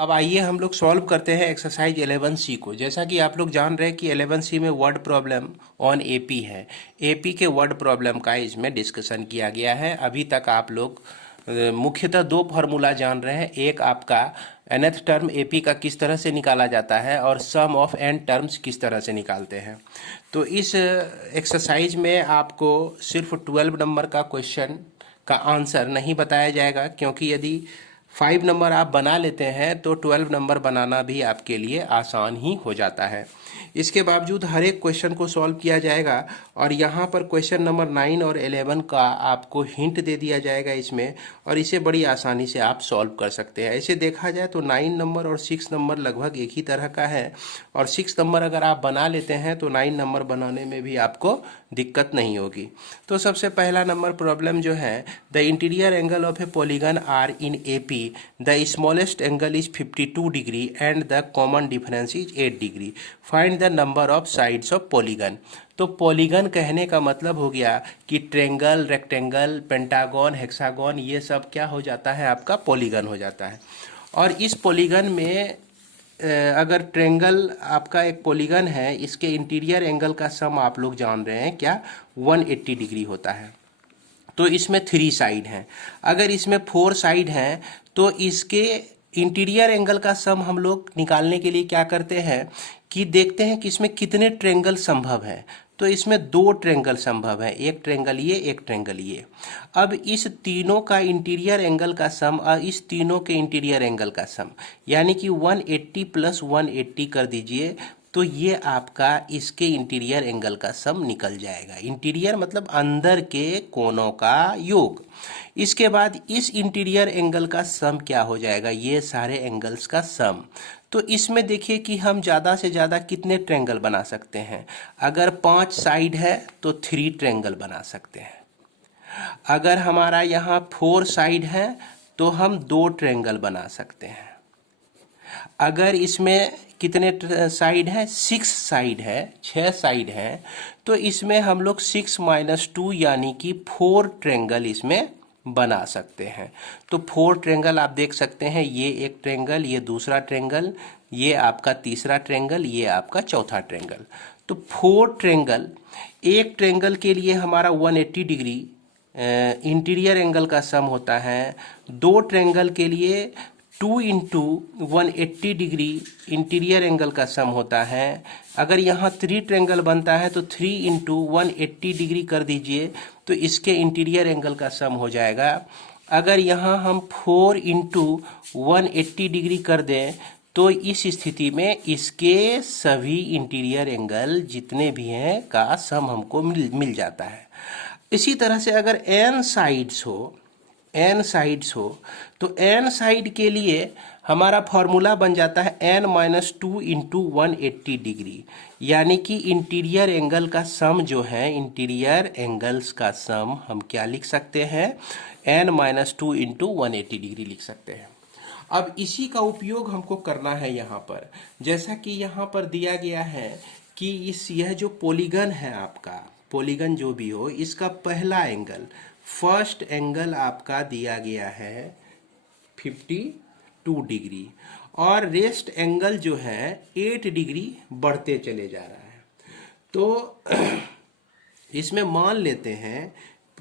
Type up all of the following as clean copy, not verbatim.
अब आइए हम लोग सॉल्व करते हैं एक्सरसाइज 11C को। जैसा कि आप लोग जान रहे हैं कि 11C में वर्ड प्रॉब्लम ऑन एपी है। एपी के वर्ड प्रॉब्लम का इसमें डिस्कशन किया गया है। अभी तक आप लोग मुख्यतः दो फार्मूला जान रहे हैं। एक आपका nth टर्म एपी का किस तरह से निकाला जाता है और सम ऑफ n टर्म्स किस तरह से निकालते हैं। तो इस एक्सरसाइज में आपको सिर्फ 12 नंबर का क्वेश्चन का आंसर नहीं बताया जाएगा, क्योंकि यदि 5 नंबर आप बना लेते हैं तो 12 नंबर बनाना भी आपके लिए आसान ही हो जाता है। इसके बावजूद हर एक क्वेश्चन को सॉल्व किया जाएगा और यहाँ पर क्वेश्चन नंबर 9 और 11 का आपको हिंट दे दिया जाएगा इसमें, और इसे बड़ी आसानी से आप सॉल्व कर सकते हैं। ऐसे देखा जाए तो 9 नंबर और 6 नंबर लगभग एक ही तरह का है, और 6 नंबर अगर आप बना लेते हैं तो 9 नंबर बनाने में भी आपको दिक्कत नहीं होगी। तो सबसे पहला नंबर प्रॉब्लम जो है, the interior angle of a polygon are in AP, the smallest angle is 52 degree and the common difference is 8 degree, find the number of sides of polygon. तो पॉलीगन कहने का मतलब हो गया कि ट्रेंगल, रेक्टेंगल, पेंटागन, हेक्सागन, ये सब क्या हो जाता है, आपका पॉलीगन हो जाता है। और इस पॉलीगन में अगर ट्रेंगल आपका एक पॉलीगन है, इसके इंटीरियर एंगल का सम आप लोग जान रहे हैं क्या, 180 डिग्री होता है। तो इसमें 3 साइड हैं। अगर इसमें 4 साइड हैं तो इसके इंटीरियर एंगल का सम हम लोग निकालने के लिए क्या करते हैं कि देखते हैं कि इसमें कितने ट्रेंगल संभव है। तो इसमें 2 ट्रेंगल संभव है, एक ट्रेंगल ये, एक ट्रेंगल ये। अब इस तीनों का इंटीरियर एंगल का सम और इस तीनों के इंटीरियर एंगल का सम, यानी कि 180 + 180 कर दीजिए, तो ये आपका इसके इंटीरियर एंगल का सम निकल जाएगा। इंटीरियर मतलब अंदर के कोनों का योग। इसके बाद इस इंटीरियर एंगल का सम क्या हो जाएगा, ये सारे एंगल्स का सम। तो इसमें देखिए कि हम ज़्यादा से ज़्यादा कितने ट्रेंगल बना सकते हैं। अगर 5 साइड है तो 3 ट्रेंगल बना सकते हैं। अगर हमारा यहाँ 4 साइड है तो हम 2 ट्रेंगल बना सकते हैं। अगर इसमें कितने साइड है, 6 साइड है, 6 साइड है, तो इसमें हम लोग 6 - 2 यानी कि 4 ट्रेंगल इसमें बना सकते हैं। तो 4 ट्रेंगल आप देख सकते हैं, ये एक ट्रेंगल, ये दूसरा ट्रेंगल, ये आपका तीसरा ट्रेंगल, ये आपका चौथा ट्रेंगल। तो 4 ट्रेंगल, एक ट्रेंगल के लिए हमारा 180 डिग्री इंटीरियर एंगल का सम होता है। 2 ट्रेंगल के लिए 2 × 180 डिग्री इंटीरियर एंगल का सम होता है। अगर यहाँ 3 ट्रेंगल बनता है तो 3 × 180 डिग्री कर दीजिए, तो इसके इंटीरियर एंगल का सम हो जाएगा। अगर यहाँ हम 4 × 180 डिग्री कर दें तो इस स्थिति में इसके सभी इंटीरियर एंगल जितने भी हैं का सम हमको मिल जाता है। इसी तरह से अगर n साइड्स हो तो n साइड के लिए हमारा फॉर्मूला बन जाता है n - 2 × 180 डिग्री, यानी कि इंटीरियर एंगल का सम जो है, इंटीरियर एंगल्स का सम हम क्या लिख सकते हैं, n - 2 × 180 डिग्री लिख सकते हैं। अब इसी का उपयोग हमको करना है यहाँ पर। जैसा कि यहाँ पर दिया गया है कि यह जो पॉलीगन है आपका, पॉलीगन जो भी हो, इसका पहला एंगल, फर्स्ट एंगल आपका दिया गया है 52 डिग्री, और रेस्ट एंगल जो है 8 डिग्री बढ़ते चले जा रहा है। तो इसमें मान लेते हैं,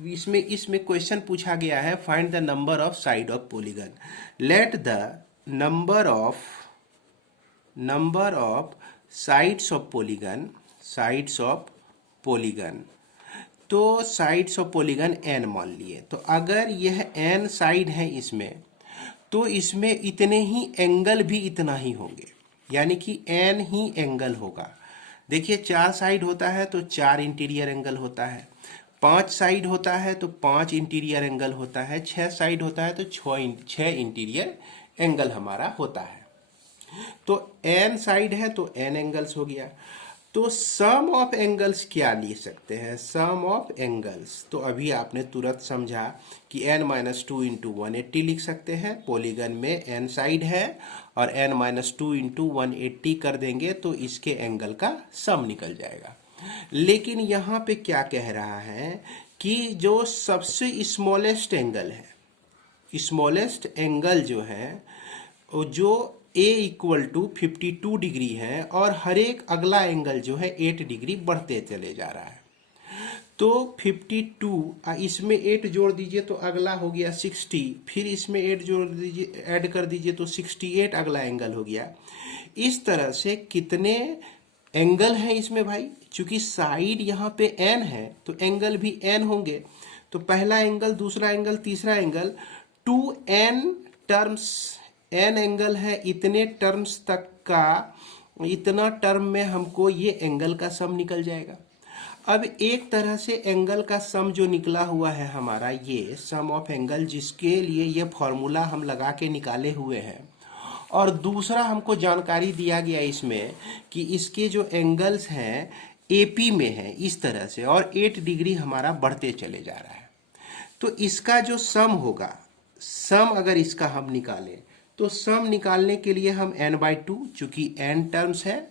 इसमें क्वेश्चन पूछा गया है, find the number of side of polygon. Let the number of sides of polygon, तो साइड्स ऑफ पॉलीगन n मान लिए। तो अगर यह n साइड है इसमें, तो इसमें इतने ही एंगल भी इतना ही होंगे, यानी कि n ही एंगल होगा। देखिए 4 साइड होता है तो 4 इंटीरियर एंगल होता है, 5 साइड होता है तो 5 इंटीरियर एंगल होता है, 6 साइड होता है तो 6 इंटीरियर एंगल हमारा होता है। तो n साइड है तो n एंगल्स हो गया। तो सम ऑफ एंगल्स क्या लिख सकते हैं, सम ऑफ एंगल्स, तो अभी आपने तुरंत समझा कि n - 2 × 180 लिख सकते हैं। पॉलीगन में n साइड है और n - 2 × 180 कर देंगे तो इसके एंगल का सम निकल जाएगा। लेकिन यहाँ पे क्या कह रहा है कि जो सबसे स्मॉलेस्ट एंगल है, स्मॉलेस्ट एंगल जो है, जो ए इक्वल टू 52 डिग्री है और हर एक अगला एंगल जो है 8 डिग्री बढ़ते चले जा रहा है। तो 52 इसमें 8 जोड़ दीजिए तो अगला हो गया 60, फिर इसमें 8 जोड़ दीजिए, ऐड कर दीजिए तो 68 अगला एंगल हो गया। इस तरह से कितने एंगल हैं इसमें भाई, चूंकि साइड यहाँ पे n है तो एंगल भी n होंगे। तो पहला एंगल, दूसरा एंगल, तीसरा angle, 2n terms, n angle है, इतने टर्म्स तक का, इतना टर्म में हमको ये एंगल का सम निकल जाएगा। अब एक तरह से एंगल का सम जो निकला हुआ है हमारा, ये सम ऑफ एंगल, जिसके लिए ये फॉर्मूला हम लगा के निकाले हुए हैं, और दूसरा हमको जानकारी दिया गया इसमें कि इसके जो एंगल्स हैं एपी में है इस तरह से, और 8 डिग्री हमारा बढ़ते चले जा रहा है। तो इसका जो सम होगा, सम अगर इसका हम निकालें तो सम निकालने के लिए हम n/2, चूंकि n टर्म्स है,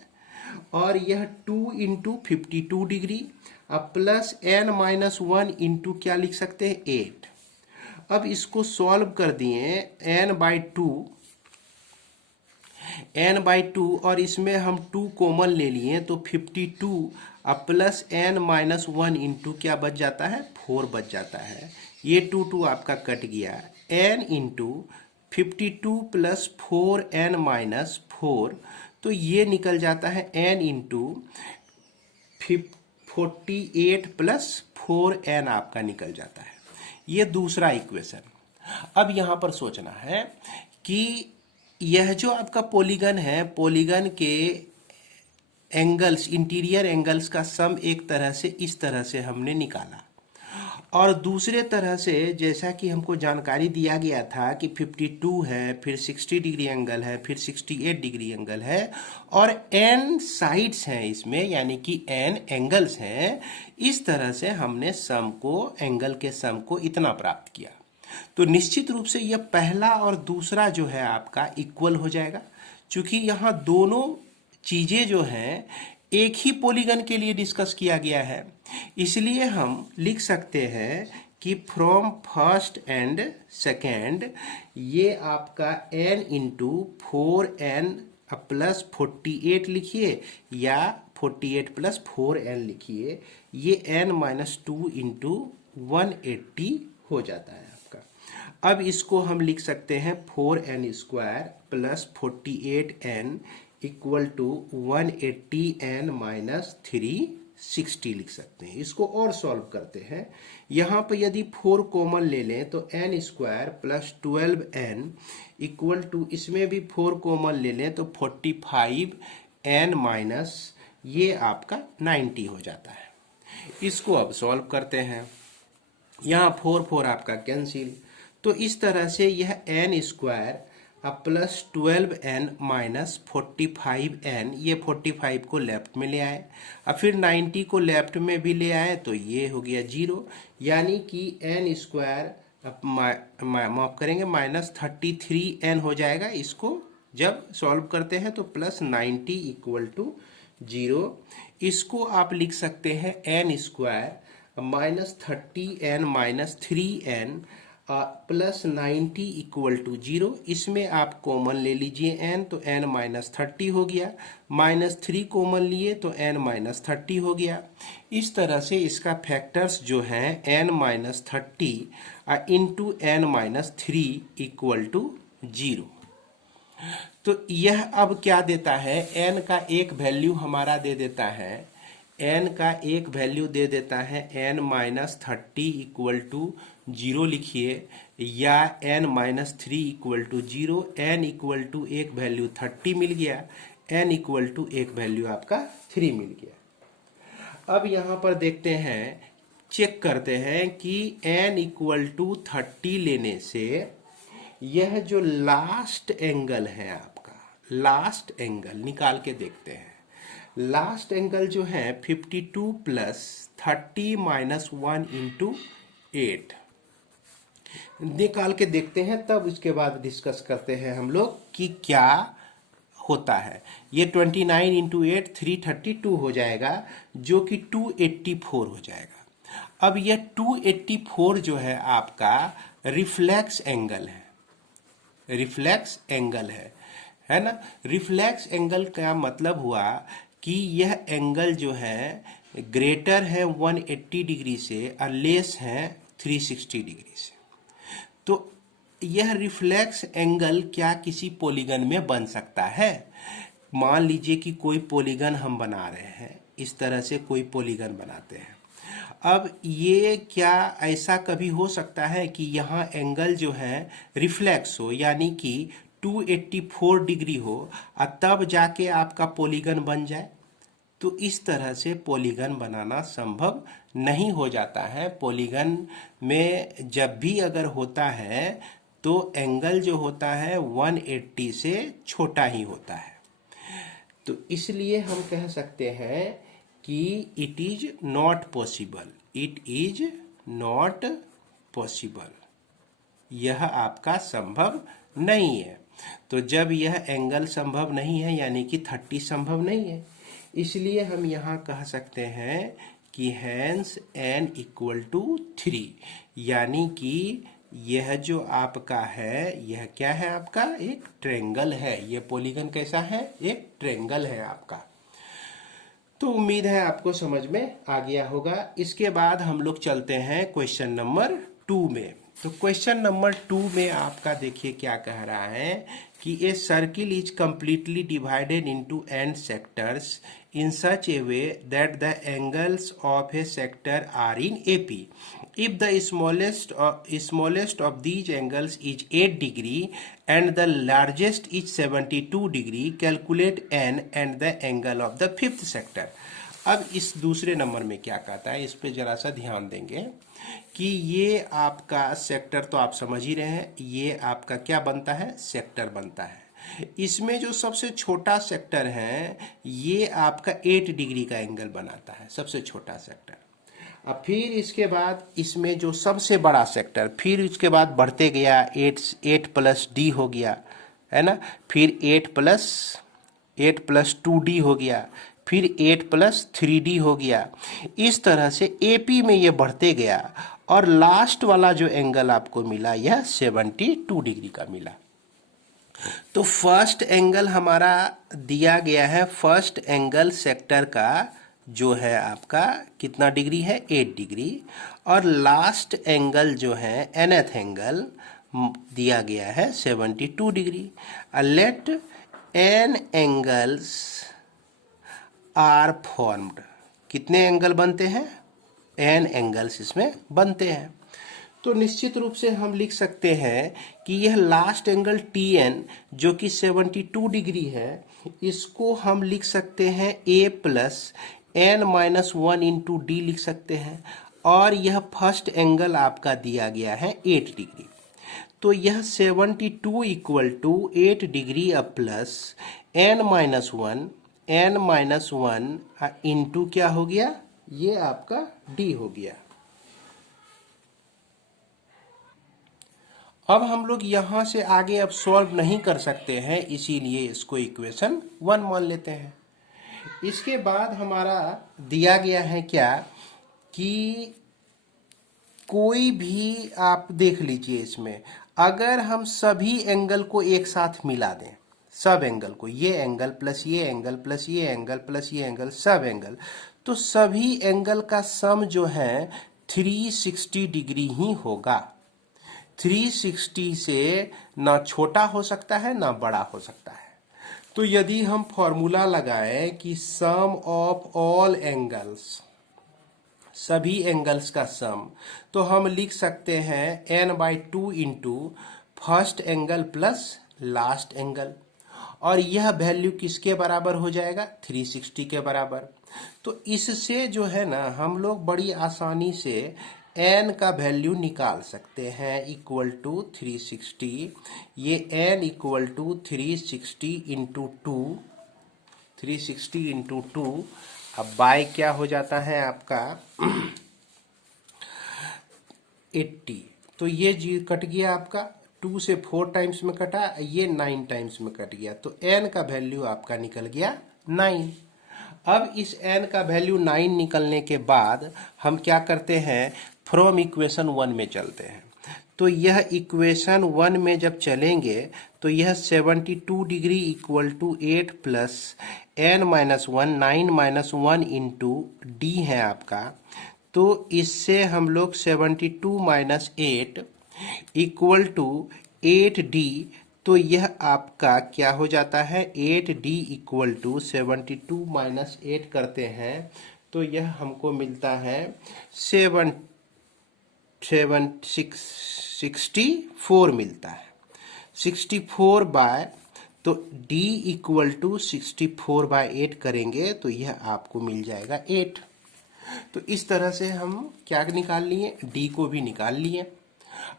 और यह 2 इंटू 52 डिग्री, अब प्लस n-1 इंटू क्या लिख सकते हैं 8। अब इसको सॉल्व कर दिए n/2 और इसमें हम 2 कॉमन ले लिए तो 52, अब प्लस n-1 इंटू क्या बच जाता है 4 बच जाता है। ये 2 आपका कट गया, n इंटू 52 प्लस 4n-4, तो ये निकल जाता है n इंटू 48 प्लस 4n आपका निकल जाता है। ये दूसरा इक्वेशन। अब यहाँ पर सोचना है कि यह जो आपका पॉलीगन है, पॉलीगन के एंगल्स, इंटीरियर एंगल्स का सम एक तरह से इस तरह से हमने निकाला, और दूसरे तरह से जैसा कि हमको जानकारी दिया गया था कि 52 है, फिर 60 डिग्री एंगल है, फिर 68 डिग्री एंगल है, और n साइड्स हैं इसमें, यानी कि n एंगल्स हैं। इस तरह से हमने सम को, एंगल के सम को इतना प्राप्त किया। तो निश्चित रूप से यह पहला और दूसरा जो है आपका इक्वल हो जाएगा, क्योंकि यहाँ दोनों चीज़ें जो हैं एक ही पॉलीगन के लिए डिस्कस किया गया है। इसलिए हम लिख सकते हैं कि फ्रॉम फर्स्ट एंड सेकेंड ये आपका n इंटू 4n प्लस 48 लिखिए, या 48 प्लस 4n लिखिए, ये n-2 इंटू 180 हो जाता है आपका। अब इसको हम लिख सकते हैं 4n square plus 48n equal to 180n minus 360 लिख सकते हैं। इसको और सॉल्व करते हैं। यहाँ पर यदि 4 कॉमन ले लें तो n square plus 12n equal to, इसमें भी 4 कॉमन ले लें तो 45n माइनस ये आपका 90 हो जाता है। इसको अब सॉल्व करते हैं। यहाँ 4 आपका कैंसिल, तो इस तरह से यह n स्क्वायर अब प्लस 12n माइनस 45n, ये 45 को लेफ्ट में ले आए, अब फिर 90 को लेफ्ट में भी ले आए तो ये हो गया 0, यानी कि n स्क्वायर अब माफ करेंगे माइनस 33n हो जाएगा। इसको जब सॉल्व करते हैं तो प्लस 90 इक्वल टू 0। इसको आप लिख सकते हैं n square minus 30n minus 3n plus 90 equal to 0। इसमें आप कॉमन ले लीजिए n, तो n माइनस 30 हो गया, माइनस 3 कॉमन लिए तो n माइनस 30 हो गया। इस तरह से इसका फैक्टर्स जो हैं n minus 30 into n minus 3 equal to 0। तो यह अब क्या देता है, n का एक वैल्यू हमारा दे देता है, n का एक वैल्यू दे देता है n माइनस 30 इक्वल टू 0 लिखिए, या n minus 3 equal to 0, n equal to एक वैल्यू 30 मिल गया, n इक्वल टू एक वैल्यू आपका 3 मिल गया। अब यहाँ पर देखते हैं, चेक करते हैं कि n इक्वल टू 30 लेने से यह जो लास्ट एंगल है आपका, लास्ट एंगल निकाल के देखते हैं। लास्ट एंगल जो है 52 प्लस 30 माइनस 1 इंटू 8 निकाल के देखते हैं, तब उसके बाद डिस्कस करते हैं हम लोग कि क्या होता है। ये 29 इंटू 8 332 हो जाएगा, जो कि 284 हो जाएगा। अब यह 284 जो है आपका रिफ्लेक्स एंगल है, रिफ्लेक्स एंगल है। है ना। रिफ्लेक्स एंगल का मतलब हुआ कि यह एंगल जो है ग्रेटर है 180 डिग्री से और लेस है 360 डिग्री से। तो यह रिफ्लेक्स एंगल क्या किसी पॉलीगन में बन सकता है? मान लीजिए कि कोई पॉलीगन हम बना रहे हैं, इस तरह से कोई पॉलीगन बनाते हैं। अब ये क्या ऐसा कभी हो सकता है कि यहाँ एंगल जो है रिफ्लेक्स हो, यानी कि 284 डिग्री हो और तब जाके आपका पॉलीगन बन जाए? तो इस तरह से पॉलीगन बनाना संभव नहीं हो जाता है। पॉलीगन में जब भी अगर होता है तो एंगल जो होता है 180 से छोटा ही होता है। तो इसलिए हम कह सकते हैं कि it is not possible, it is not possible, यह आपका संभव नहीं है। तो जब यह एंगल संभव नहीं है यानी कि 30 संभव नहीं है, इसलिए हम यहाँ कह सकते हैं कि हैंस n इक्वल टू 3, यानी कि यह जो आपका है यह क्या है, आपका एक ट्रायंगल है। यह पॉलीगन कैसा है? एक ट्रायंगल है आपका। तो उम्मीद है आपको समझ में आ गया होगा। इसके बाद हम लोग चलते हैं क्वेश्चन नंबर 2 में। तो क्वेश्चन नंबर 2 में आपका देखिए क्या कह रहा है कि a circle is completely divided into n sectors in such a way that the angles of a sector are in AP. If the smallest of these angles is 8 degree and the largest is 72 degree, calculate n and the angle of the fifth sector. अब इस दूसरे number में क्या कहता है, इस पे जरा सा ध्यान देंगे कि ये आपका सेक्टर तो आप समझ ही रहे हैं, ये आपका क्या बनता है, सेक्टर बनता है। इसमें जो सबसे छोटा सेक्टर है ये आपका 8 डिग्री का एंगल बनाता है, सबसे छोटा सेक्टर। अब फिर इसके बाद इसमें जो सबसे बड़ा सेक्टर, फिर इसके बाद बढ़ते गया, 8 प्लस डी हो गया, है ना, फिर 8 प्लस 2d हो गया, फिर 8 प्लस 3d हो गया। इस तरह से एपी में ये बढ़ते गया और लास्ट वाला जो एंगल आपको मिला यह 72 डिग्री का मिला। तो फर्स्ट एंगल हमारा दिया गया है, फर्स्ट एंगल सेक्टर का जो है आपका कितना डिग्री है, 8 डिग्री, और लास्ट एंगल जो है nth एंगल दिया गया है 72 degree. Let n angles are formed, कितने एंगल बनते हैं, n एंगल्स इसमें बनते हैं। तो निश्चित रूप से हम लिख सकते हैं कि यह लास्ट एंगल Tn जो कि 72 डिग्री है, इसको हम लिख सकते हैं a plus n minus 1 into D लिख सकते हैं, और यह फर्स्ट एंगल आपका दिया गया है 8 डिग्री। तो यह 72 इक्वल टू 8 डिग्री अब प्लस n माइनस 1 इंटू क्या हो गया, ये आपका d हो गया। अब हम लोग यहाँ से आगे अब सॉल्व नहीं कर सकते हैं, इसीलिए इसको इक्वेशन 1 मान लेते हैं। इसके बाद हमारा दिया गया है क्या कि कोई भी आप देख लीजिए, इसमें अगर हम सभी एंगल को एक साथ मिला दें, सब एंगल को, ये एंगल प्लस ये एंगल प्लस ये एंगल प्लस ये एंगल, सब एंगल, तो सभी एंगल का सम जो है 360 डिग्री ही होगा। 360 से ना छोटा हो सकता है ना बड़ा हो सकता है। तो यदि हम फॉर्मूला लगाएं कि सम ऑफ ऑल एंगल्स, सभी एंगल्स का सम, तो हम लिख सकते हैं n/2 into first angle plus last angle, और यह वैल्यू किसके बराबर हो जाएगा, 360 के बराबर। तो इससे जो है ना हम लोग बड़ी आसानी से n का वैल्यू निकाल सकते हैं, इक्वल टू 360। ये n equal to 360 into 2, 360 into 2, अब बाय क्या हो जाता है आपका 80। तो ये जी कट गया आपका, 2 से 4 टाइम्स में कटा, ये 9 टाइम्स में कट गया, तो n का वैल्यू आपका निकल गया 9। अब इस n का वैल्यू 9 निकलने के बाद हम क्या करते हैं, फ्रॉम इक्वेशन 1 में चलते हैं। तो यह इक्वेशन 1 में जब चलेंगे तो यह 72 degree equal to 8 plus n minus 1 9 minus 1 into D है आपका। तो इससे हम लोग 72 माइनस 8 इक्वल टू 8d, तो यह आपका क्या हो जाता है 8d इक्वल टू 72 माइनस 8 करते हैं तो यह हमको मिलता है 64 मिलता है। 64 बाय, तो d इक्वल टू 64 बाय 8 करेंगे तो यह आपको मिल जाएगा 8। तो इस तरह से हम क्या निकाल लिए, d को भी निकाल लिए।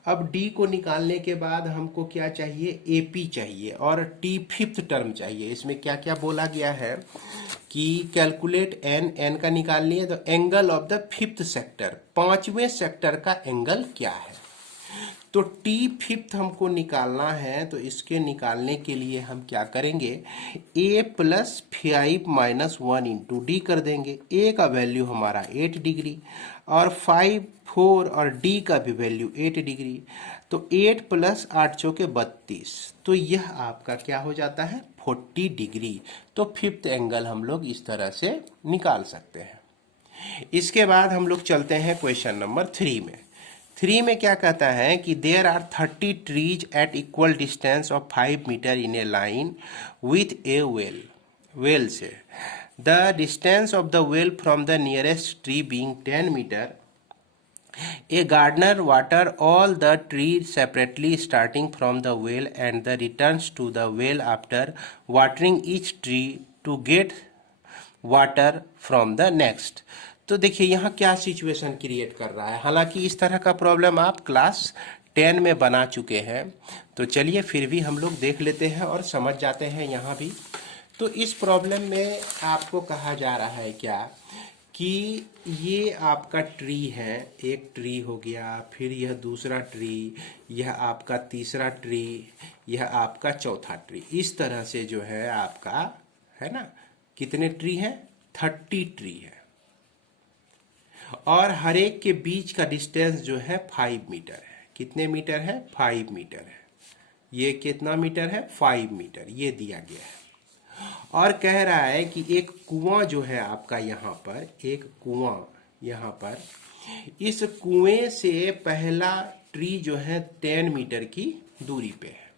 अब d को निकालने के बाद हमको क्या चाहिए, AP चाहिए और t फिफ्थ टर्म चाहिए। इसमें क्या क्या बोला गया है कि कैलकुलेट n का निकाल लिए तो angle of the fifth sector, पांचवें सेक्टर का एंगल क्या है। तो t फिफ्थ हमको निकालना है, तो इसके निकालने के लिए हम क्या करेंगे, a plus 5 minus 1 into D कर देंगे। a का वैल्यू हमारा 8 डिग्री और 5 4 और d का भी वैल्यू 8 डिग्री, तो 8 प्लस 8 चौके 32, तो यह आपका क्या हो जाता है 40 डिग्री। तो फिफ्थ एंगल हम लोग इस तरह से निकाल सकते हैं। इसके बाद हम लोग चलते हैं क्वेश्चन नंबर 3 में। 3 में क्या कहता है कि there are 30 trees at equal distance of 5 metre in a line with a well. Well से the distance of the well from the nearest tree being 10 metre. A gardener water all the trees separately starting from the well and the returns to the well after watering each tree to get water from the next। तो देखिए यहाँ क्या situation create कर रहा है। हालांकि इस तरह का प्रॉब्लम आप क्लास 10 में बना चुके हैं, तो चलिए फिर भी हम लोग देख लेते हैं और समझ जाते हैं यहाँ भी। तो इस प्रॉब्लम में आपको कहा जा रहा है क्या कि ये आपका ट्री है, एक ट्री हो गया, फिर यह दूसरा ट्री, यह आपका तीसरा ट्री, यह आपका चौथा ट्री। इस तरह से जो है आपका है ना, कितने ट्री हैं 30 ट्री है और हर एक के बीच का डिस्टेंस जो है 5 मीटर है। कितने मीटर है 5 मीटर है। ये कितना मीटर है 5 मीटर, ये दिया गया है। और कह रहा है कि एक कुआं जो है आपका यहाँ पर, एक कुआं यहाँ पर, इस कुएं से पहला ट्री जो है 10 मीटर की दूरी पे है।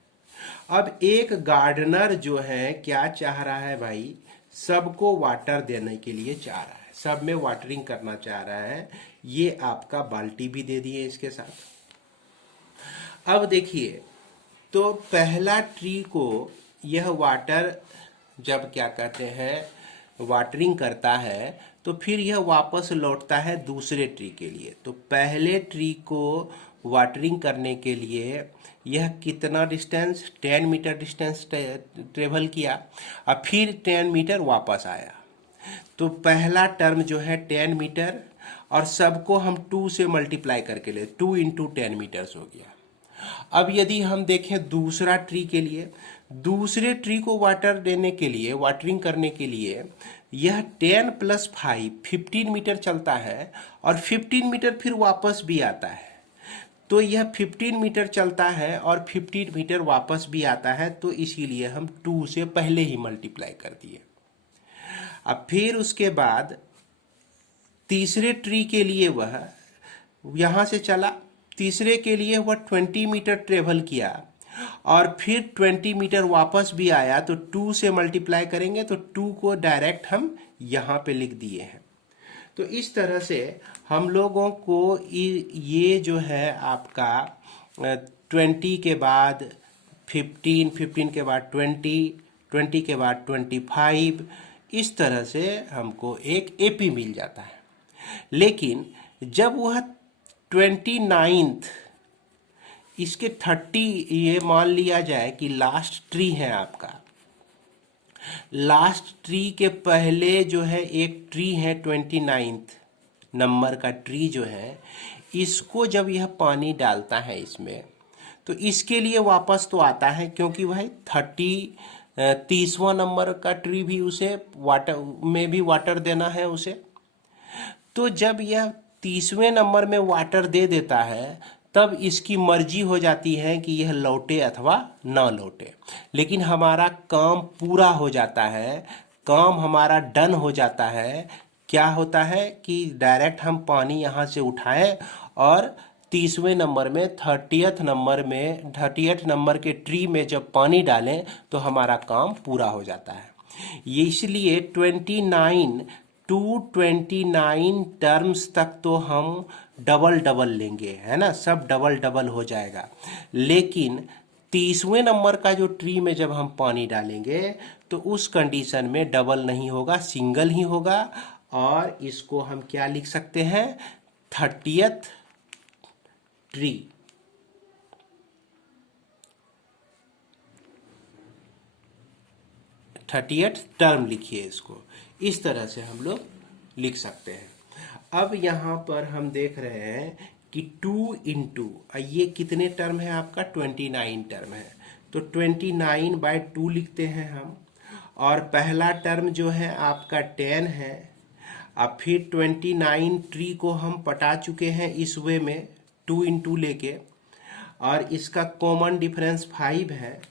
अब एक गार्डनर जो है क्या चाह रहा है भाई, सबको वाटर देने के लिए चाह रहा है, सब में वाटरिंग करना चाह रहा है। ये आपका बाल्टी भी दे दिए इसके साथ। अब देखिए, तो पहला ट्री को यह वाटर जब क्या कहते हैं वाटरिंग करता है तो फिर यह वापस लौटता है दूसरे ट्री के लिए। तो पहले ट्री को वाटरिंग करने के लिए यह कितना डिस्टेंस 10 मीटर डिस्टेंस ट्रेवल किया, और फिर 10 मीटर वापस आया। तो पहला टर्म जो है 10 मीटर और सबको हम 2 से मल्टीप्लाई करके ले, 2 इंटू 10 मीटर्स हो गया। अब यदि हम देखें दूसरा ट्री के लिए, दूसरे ट्री को वाटर देने के लिए, वाटरिंग करने के लिए यह 10 प्लस 5 15 मीटर चलता है और 15 मीटर फिर वापस भी आता है। तो यह 15 मीटर चलता है और 15 मीटर वापस भी आता है, तो इसीलिए हम 2 से पहले ही मल्टीप्लाई कर दिए। अब फिर उसके बाद तीसरे ट्री के लिए वह यहाँ से चला, तीसरे के लिए वह 20 मीटर ट्रेवल किया और फिर 20 मीटर वापस भी आया, तो 2 से मल्टीप्लाई करेंगे तो 2 को डायरेक्ट हम यहाँ पे लिख दिए हैं। तो इस तरह से हम लोगों को ये जो है आपका 20 के बाद 15, 15 के बाद 20, 20 के बाद 25, इस तरह से हमको एक एपी मिल जाता है। लेकिन जब वह 29th इसके 30, ये मान लिया जाए कि लास्ट ट्री है आपका, लास्ट ट्री के पहले जो है एक ट्री है 29th नंबर का ट्री जो है, इसको जब यह पानी डालता है इसमें, तो इसके लिए वापस तो आता है, क्योंकि भाई 30वां नंबर का ट्री भी उसे वाटर में भी वाटर देना है उसे। तो जब यह 30वें नंबर में वाटर दे देता है तब इसकी मर्जी हो जाती है कि यह लौटे अथवा ना लौटे। लेकिन हमारा काम पूरा हो जाता है, काम हमारा डन हो जाता है। क्या होता है कि डायरेक्ट हम पानी यहाँ से उठाएं और 30वें नंबर में 30th नंबर के ट्री में जब पानी डालें तो हमारा काम पूरा हो जाता है। ये इसलिए 29 टर्म्स तक तो हम डबल डबल लेंगे, है ना, सब डबल डबल हो जाएगा। लेकिन 30वें नंबर का जो ट्री में जब हम पानी डालेंगे तो उस कंडीशन में डबल नहीं होगा, सिंगल ही होगा। और इसको हम क्या लिख सकते हैं, 30th ट्री। 30th टर्म लिखिए इसको, इस तरह से हम लोग लिख सकते हैं। अब यहाँ पर हम देख रहे हैं कि 2 इंटू, ये कितने टर्म है आपका, 29 टर्म है, तो 29/2 लिखते हैं हम। और पहला टर्म जो है आपका 10 है। अब फिर 29 ट्री को हम पटा चुके हैं इस वे में 2 इंटू लेके, और इसका कॉमन डिफरेंस 5 है।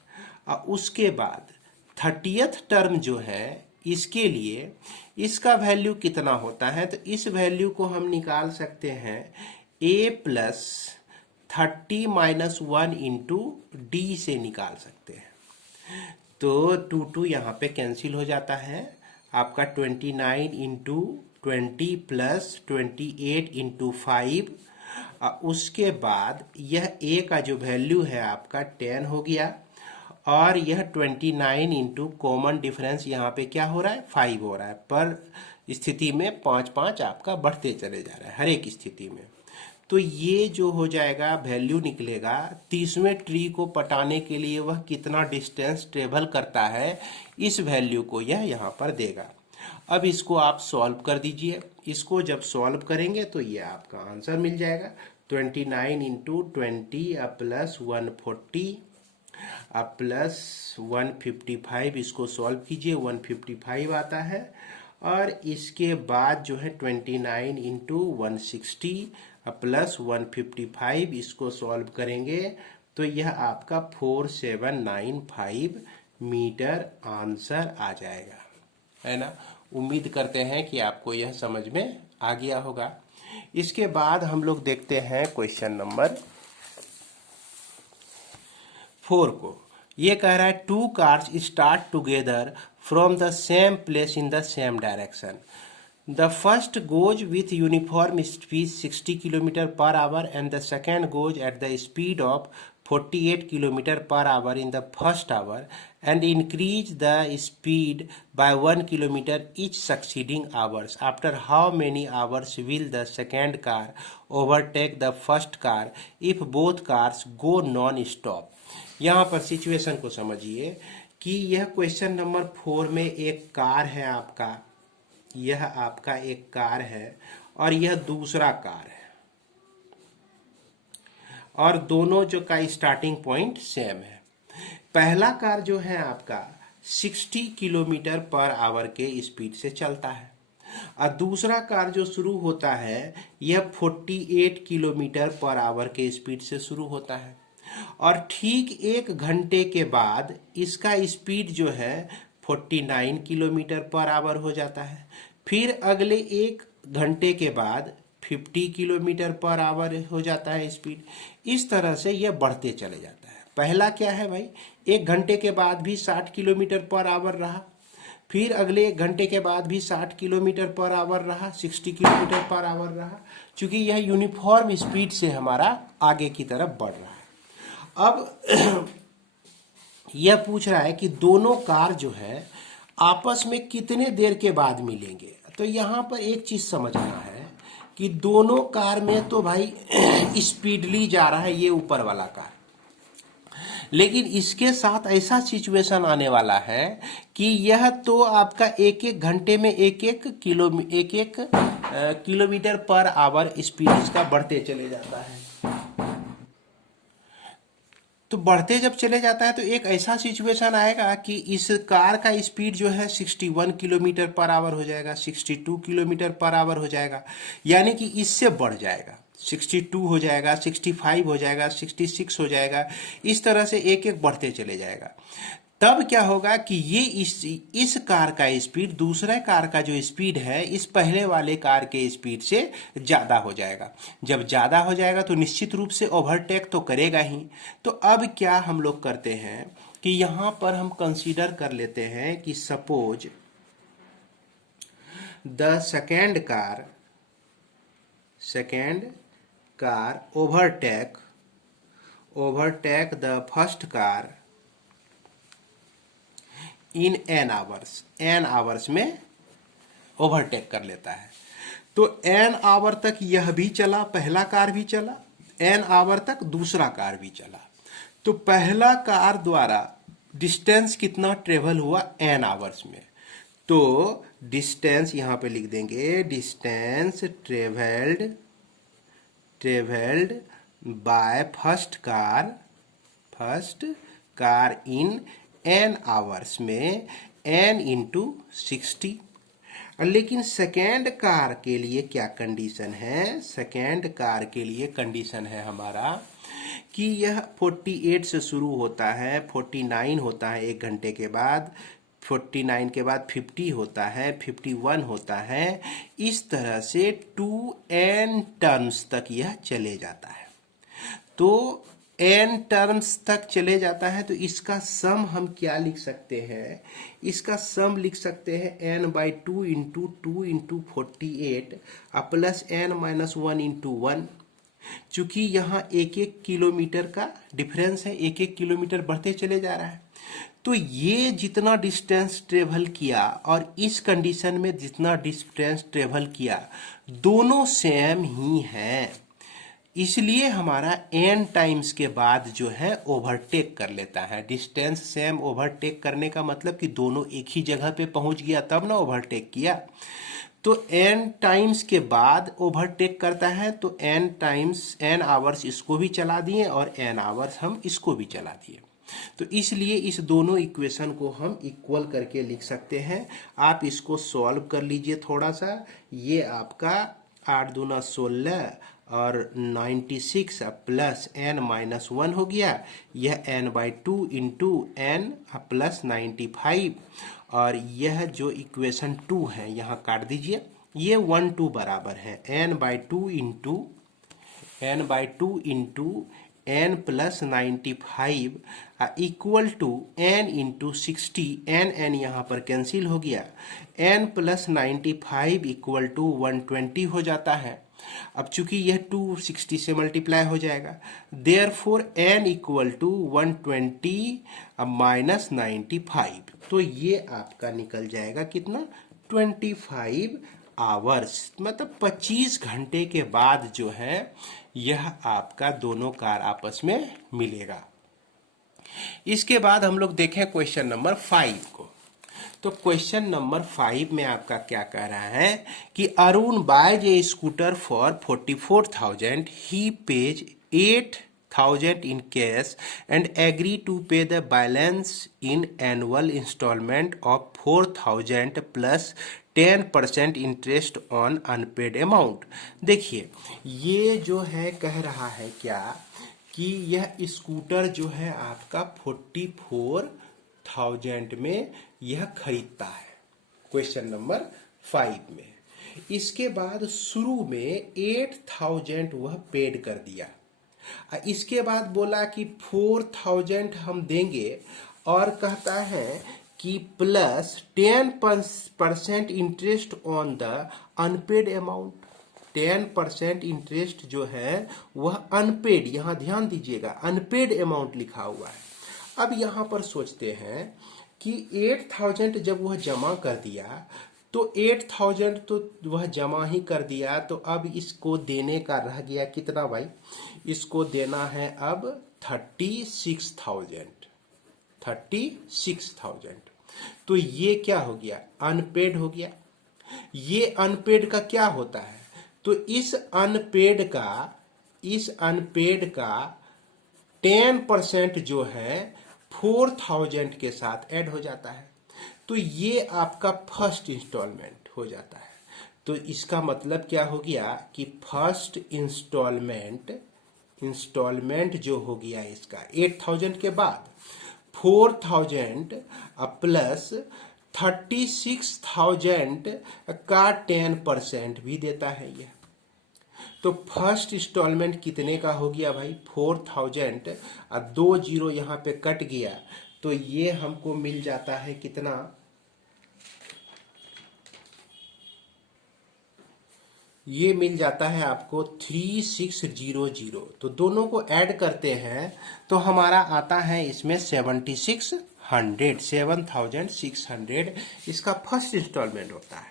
और उसके बाद 30th टर्म जो है इसके लिए इसका वैल्यू कितना होता है, तो इस वैल्यू को हम निकाल सकते हैं a plus 30 minus 1 into D से निकाल सकते हैं। तो 2 यहाँ पे कैंसिल हो जाता है, आपका 29 इंटू 20 प्लस 28 इंटू 5। उसके बाद यह a का जो वैल्यू है आपका 10 हो गया, और यह 29 इंटू कॉमन डिफरेंस यहाँ पे क्या हो रहा है, 5 हो रहा है। पर स्थिति में 5 आपका बढ़ते चले जा रहा है हर एक स्थिति में। तो ये जो हो जाएगा वैल्यू निकलेगा 30वें ट्री को पटाने के लिए वह कितना डिस्टेंस ट्रेवल करता है, इस वैल्यू को यह यहाँ पर देगा। अब इसको आप सॉल्व कर दीजिए। इसको जब सॉल्व करेंगे तो ये आपका आंसर मिल जाएगा 29 इंटू 20 प्लस 140 प्लस 155। इसको सॉल्व कीजिए, 155 आता है। और इसके बाद जो है 29 इंटू 160 प्लस 155, इसको सॉल्व करेंगे तो यह आपका 4795 मीटर आंसर आ जाएगा, है ना। उम्मीद करते हैं कि आपको यह समझ में आ गया होगा। इसके बाद हम लोग देखते हैं क्वेश्चन नंबर 4 को। ये कह रहा है 2 cars start together from the same place in the same direction. The first goes with uniform speed 60 km per hour and the second goes at the speed of 48 km per hour in the first hour and increase the speed by 1 km each succeeding hours. After how many hours will the second car overtake the first car if both cars go non-stop? यहाँ पर situation को समझिए कि यह question number 4 में एक car है आपका, यह आपका एक कार है और यह दूसरा कार है, और दोनों जो का स्टार्टिंग पॉइंट सेम है। पहला कार जो है आपका 60 किलोमीटर पर आवर के स्पीड से चलता है, और दूसरा कार जो शुरू होता है यह 48 किलोमीटर पर आवर के स्पीड से शुरू होता है। और ठीक 1 घंटे के बाद इसका स्पीड जो है 49 किलोमीटर पर आवर हो जाता है। फिर अगले 1 घंटे के बाद 50 किलोमीटर पर आवर हो जाता है स्पीड। इस तरह से यह बढ़ते चले जाता है। पहला क्या है भाई, 1 घंटे के बाद भी 60 किलोमीटर पर आवर रहा, फिर अगले 1 घंटे के बाद भी 60 किलोमीटर पर आवर रहा, 60 किलोमीटर पर आवर रहा, क्योंकि यह यूनिफॉर्म स्पीड से हमारा आगे की तरफ बढ़ रहा है। अब यह पूछ रहा है कि दोनों कार जो है आपस में कितने देर के बाद मिलेंगे। तो यहाँ पर एक चीज समझना है कि दोनों कार में तो भाई स्पीडली जा रहा है ये ऊपर वाला कार, लेकिन इसके साथ ऐसा सिचुएशन आने वाला है कि यह तो आपका 1-1 घंटे में 1-1 किलोमीटर पर आवर स्पीड इसका बढ़ते चले जाता है। तो बढ़ते जब चले जाता है तो एक ऐसा सिचुएशन आएगा कि इस कार का स्पीड जो है 61 किलोमीटर पर आवर हो जाएगा, 62 किलोमीटर पर आवर हो जाएगा, यानी कि इससे बढ़ जाएगा। 62 हो जाएगा, 65 हो जाएगा, 66 हो जाएगा, इस तरह से एक एक बढ़ते चले जाएगा। तब क्या होगा कि ये इस कार का स्पीड दूसरे कार का जो स्पीड है इस पहले वाले कार के स्पीड से ज़्यादा हो जाएगा। जब ज़्यादा हो जाएगा तो निश्चित रूप से ओवरटेक तो करेगा ही। तो अब क्या हम लोग करते हैं कि यहाँ पर हम कंसीडर कर लेते हैं कि suppose the second car overtake the first car in an hours में ओवरटेक कर लेता है। तो एन आवर तक यह भी चला, पहला कार भी चला, एन आवर तक दूसरा कार भी चला। तो पहला कार द्वारा डिस्टेंस कितना ट्रेवल हुआ एन आवर्स में, तो डिस्टेंस यहां पे लिख देंगे, distance travelled by first car in an hours में एन इंटू 60। लेकिन सेकेंड कार के लिए क्या कंडीशन है, सेकेंड कार के लिए कंडीशन है हमारा कि यह 48 से शुरू होता है, 49 होता है एक घंटे के बाद, 49 के बाद 50 होता है, 51 होता है, इस तरह से 2n टर्म्स तक यह चले जाता है। तो n टर्म्स तक चले जाता है तो इसका सम हम क्या लिख सकते हैं, इसका सम लिख सकते हैं n/2 into 2 into 48 plus n-1 into 1। चूंकि यहाँ एक एक किलोमीटर का डिफरेंस है, एक एक किलोमीटर बढ़ते चले जा रहा है, तो ये जितना डिस्टेंस ट्रेवल किया और इस कंडीशन में जितना डिस्टेंस ट्रेवल किया दोनों सेम ही हैं, इसलिए हमारा n टाइम्स के बाद जो है ओवरटेक कर लेता है। डिस्टेंस सेम, ओवरटेक करने का मतलब कि दोनों एक ही जगह पे पहुंच गया तब ना ओवरटेक किया। तो n टाइम्स के बाद ओवरटेक करता है, तो n आवर्स इसको भी चला दिए और n आवर्स हम इसको भी चला दिए। तो इसलिए इस दोनों इक्वेशन को हम इक्वल करके लिख सकते हैं। आप इसको सॉल्व कर लीजिए थोड़ा सा। ये आपका 8 दूना 16 और 96 प्लस n-1 हो गया, यह n/2 इंटू n प्लस 95, और यह जो इक्वेशन 2 है यहाँ काट दीजिए, ये 1 2 बराबर है n/2 into n plus 95 equal to n into 60, n यहाँ पर कैंसिल हो गया, n प्लस 95 इक्वल टू 120 हो जाता है। अब चूंकि यह 260 से मल्टीप्लाई हो जाएगा, therefore n equal to 120 minus 95, तो ये आपका निकल जाएगा कितना, 25 आवर्स, मतलब 25 घंटे के बाद जो है यह आपका दोनों कार आपस में मिलेगा। इसके बाद हम लोग देखें क्वेश्चन नंबर 5 को। तो क्वेश्चन नंबर 5 में आपका क्या कह रहा है कि Arun boys A scooter for 44,000, he page 8,000 in cash and agree to pay the balance in annual installment of 4,000 plus 10% interest on unpaid amount. देखिए ये जो है कह रहा है क्या कि यह स्कूटर जो है आपका 44,000 में यह खरीदता है, क्वेश्चन नंबर 5 में। इसके बाद शुरू में 8,000 वह पेड कर दिया, इसके बाद बोला कि 4,000 हम देंगे और कहता है कि plus 10% interest on the unpaid amount. 10% interest जो है वह अनपेड, यहां ध्यान दीजिएगा अनपेड अमाउंट लिखा हुआ है। अब यहां पर सोचते हैं कि 8,000 जब वह जमा कर दिया तो 8,000 तो वह जमा ही कर दिया, तो अब इसको देने का रह गया कितना भाई, इसको देना है अब 36,000। तो ये क्या हो गया, अनपेड हो गया। ये अनपेड का क्या होता है, तो इस अनपेड का 10% जो है 4,000 के साथ ऐड हो जाता है, तो ये आपका फर्स्ट इंस्टॉलमेंट हो जाता है। तो इसका मतलब क्या हो गया कि फर्स्ट इंस्टॉलमेंट जो हो गया इसका 8,000 के बाद 4,000 प्लस 36,000 का 10% भी देता है ये। तो फर्स्ट इंस्टॉलमेंट कितने का हो गया भाई 4,000 और 2 जीरो यहाँ पे कट गया, तो ये हमको मिल जाता है कितना, ये मिल जाता है आपको 3600। तो दोनों को ऐड करते हैं तो हमारा आता है इसमें 7,600 इसका फर्स्ट इंस्टॉलमेंट होता है।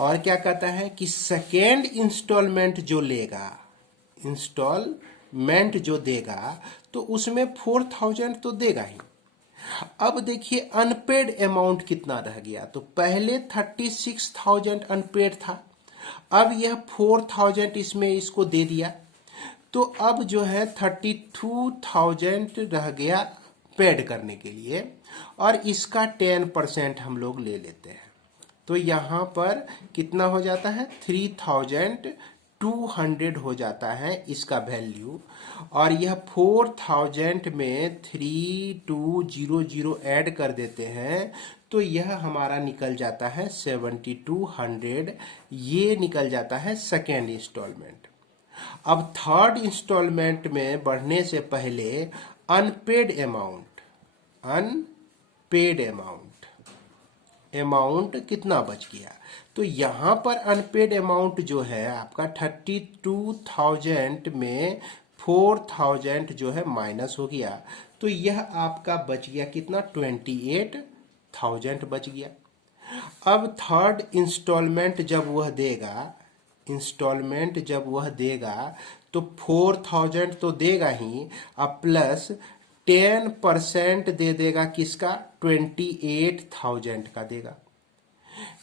और क्या कहता है कि सेकेंड इंस्टॉलमेंट जो देगा तो उसमें 4,000 तो देगा ही। अब देखिए अनपेड अमाउंट कितना रह गया, तो पहले 36,000 अनपेड था, अब यह 4,000 इसमें इसको दे दिया, तो अब जो है 32,000 रह गया पेड करने के लिए, और इसका 10% हम लोग ले लेते हैं। तो यहाँ पर कितना हो जाता है 3,200 हो जाता है इसका वैल्यू, और यह 4,000 में 3200 ऐड कर देते हैं तो यह हमारा निकल जाता है 7,200। ये निकल जाता है सेकेंड इंस्टॉलमेंट। अब थर्ड इंस्टॉलमेंट में बढ़ने से पहले अनपेड अमाउंट कितना बच गया, तो यहाँ पर अनपेड अमाउंट जो है आपका 32,000 में 4,000 जो है माइनस हो गया, तो यह आपका बच गया कितना 28,000 बच गया। अब थर्ड इंस्टॉलमेंट जब वह देगा तो 4,000 तो देगा ही, अब प्लस 10% दे देगा किसका 28,000 का देगा,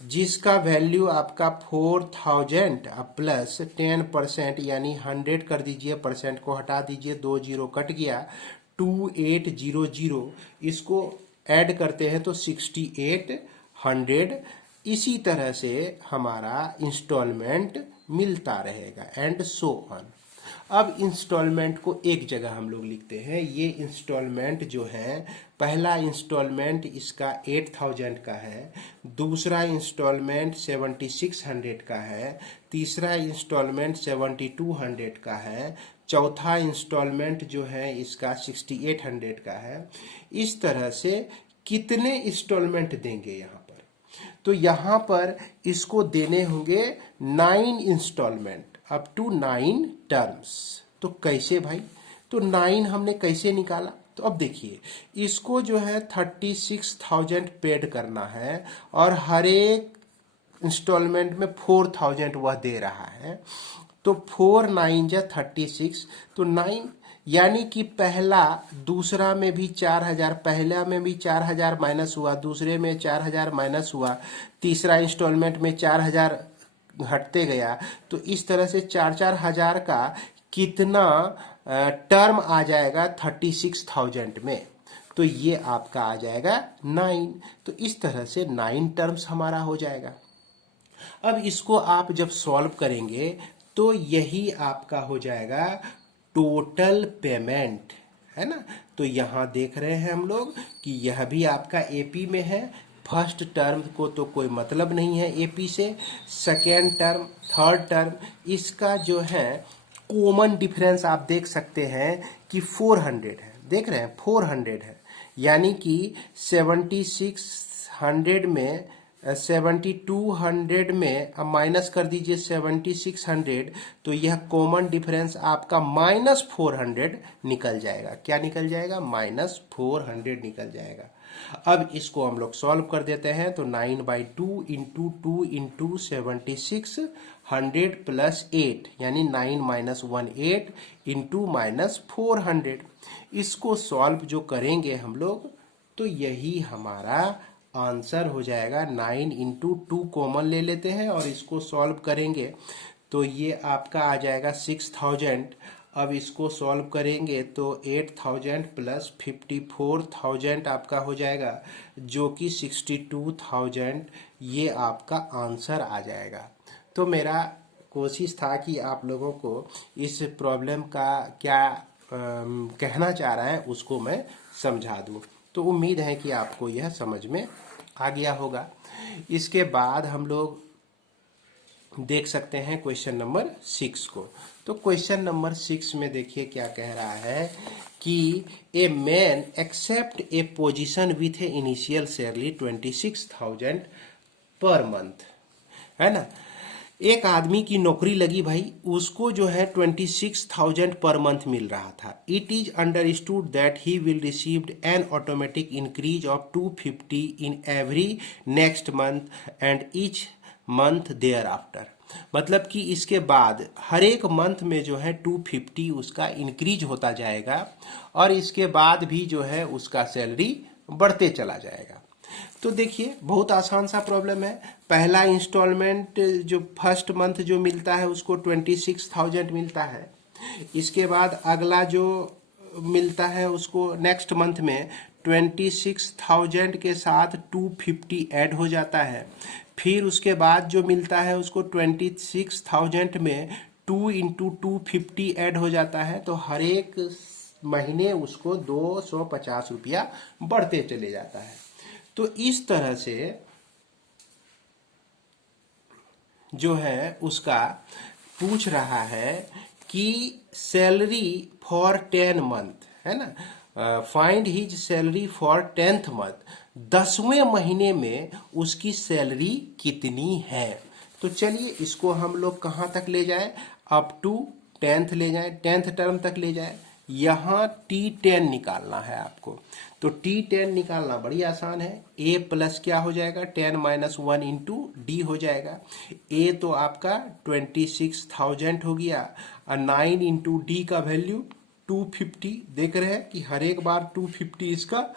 जिसका वैल्यू आपका 4,000 प्लस 10% यानी 100 कर दीजिए, परसेंट को हटा दीजिए, 2 जीरो कट गया, 2800 इसको ऐड करते हैं तो 6,800। इसी तरह से हमारा इंस्टॉलमेंट मिलता रहेगा एंड सो ऑन। अब इंस्टॉलमेंट को एक जगह हम लोग लिखते हैं। ये इंस्टॉलमेंट जो है, पहला इंस्टॉलमेंट इसका 8,000 का है, दूसरा इंस्टॉलमेंट 7,600 का है, तीसरा इंस्टॉलमेंट 7,200 का है, चौथा इंस्टॉलमेंट जो है इसका 6,800 का है। इस तरह से कितने इंस्टॉलमेंट देंगे यहाँ पर, तो यहाँ पर इसको देने होंगे 9 इंस्टॉलमेंट अप टू 9 टर्म्स। तो कैसे भाई, तो 9 हमने कैसे निकाला, तो अब देखिए इसको जो है 36,000 पेड करना है और हर एक इंस्टॉलमेंट में 4,000 वह दे रहा है, तो 4 9 जा 36, तो 9 यानी कि पहला दूसरा में भी 4,000, पहला में भी 4,000 माइनस हुआ, दूसरे में 4,000 माइनस हुआ, तीसरा इंस्टॉलमेंट में 4,000 घटते गया, तो इस तरह से 4-4 हजार का कितना टर्म आ जाएगा 36,000 में, तो ये आपका आ जाएगा 9। तो इस तरह से 9 टर्म्स हमारा हो जाएगा। अब इसको आप जब सॉल्व करेंगे तो यही आपका हो जाएगा टोटल पेमेंट, है ना। तो यहाँ देख रहे हैं हम लोग कि यह भी आपका एपी में है। फर्स्ट टर्म को तो कोई मतलब नहीं है एपी से, सेकेंड टर्म, थर्ड टर्म, इसका जो है कॉमन डिफरेंस आप देख सकते हैं कि 400 है, देख रहे हैं 400 है, यानी कि 7,600 में 7,200 में अब माइनस कर दीजिए 7,600, तो यह कॉमन डिफरेंस आपका -400 निकल जाएगा। क्या निकल जाएगा, -400 निकल जाएगा। अब इसको हम लोग सॉल्व कर देते हैं, तो 9/2 इंटू 2 इंटू 7,600 प्लस 8 यानी 9 - 1 8 इंटू -400। इसको सॉल्व जो करेंगे हम लोग तो यही हमारा आंसर हो जाएगा। 9 इंटू 2 कॉमन ले लेते हैं और इसको सॉल्व करेंगे तो ये आपका आ जाएगा 6,000। अब इसको सॉल्व करेंगे तो 8,000 प्लस 54,000 आपका हो जाएगा, जो कि 62,000 ये आपका आंसर आ जाएगा। तो मेरा कोशिश था कि आप लोगों को इस प्रॉब्लम का क्या कहना चाह रहा है उसको मैं समझा दूं। तो उम्मीद है कि आपको यह समझ में आ गया होगा। इसके बाद हम लोग देख सकते हैं क्वेश्चन नंबर 6 को। तो क्वेश्चन नंबर 6 में देखिए क्या कह रहा है कि a man accept a position with a initial salary 26,000 per month, है ना। एक आदमी की नौकरी लगी भाई, उसको जो है 26,000 पर मंथ मिल रहा था। It is understood that he will received an automatic increase of 250 in every next month and each month thereafter. मतलब कि इसके बाद हर एक मंथ में जो है 250 उसका इंक्रीज होता जाएगा और इसके बाद भी जो है उसका सैलरी बढ़ते चला जाएगा। तो देखिए बहुत आसान सा प्रॉब्लम है। पहला इंस्टॉलमेंट जो फर्स्ट मंथ जो मिलता है उसको 26,000 मिलता है। इसके बाद अगला जो मिलता है उसको नेक्स्ट मंथ में 26,000 के साथ 250 ऐड हो जाता है। फिर उसके बाद जो मिलता है उसको 26,000 में 2 इंटू 250 ऐड हो जाता है। तो हर एक महीने उसको 250 रुपया बढ़ते चले जाता है। तो इस तरह से जो है उसका पूछ रहा है कि सैलरी फॉर 10 मंथ, है ना, find his salary for 10th month, 10वें महीने में उसकी सैलरी कितनी है। तो चलिए इसको हम लोग कहाँ तक ले जाए, अप टू 10th ले जाए, 10th टर्म तक ले जाए। यहाँ T10 निकालना है आपको। तो T10 निकालना बड़ी आसान है। A प्लस क्या हो जाएगा, 10 माइनस 1 इंटू डी हो जाएगा। A तो आपका 26,000 हो गया और 9 इंटू डी का वैल्यू 250। देख रहे हैं कि हर एक बार 250 इसका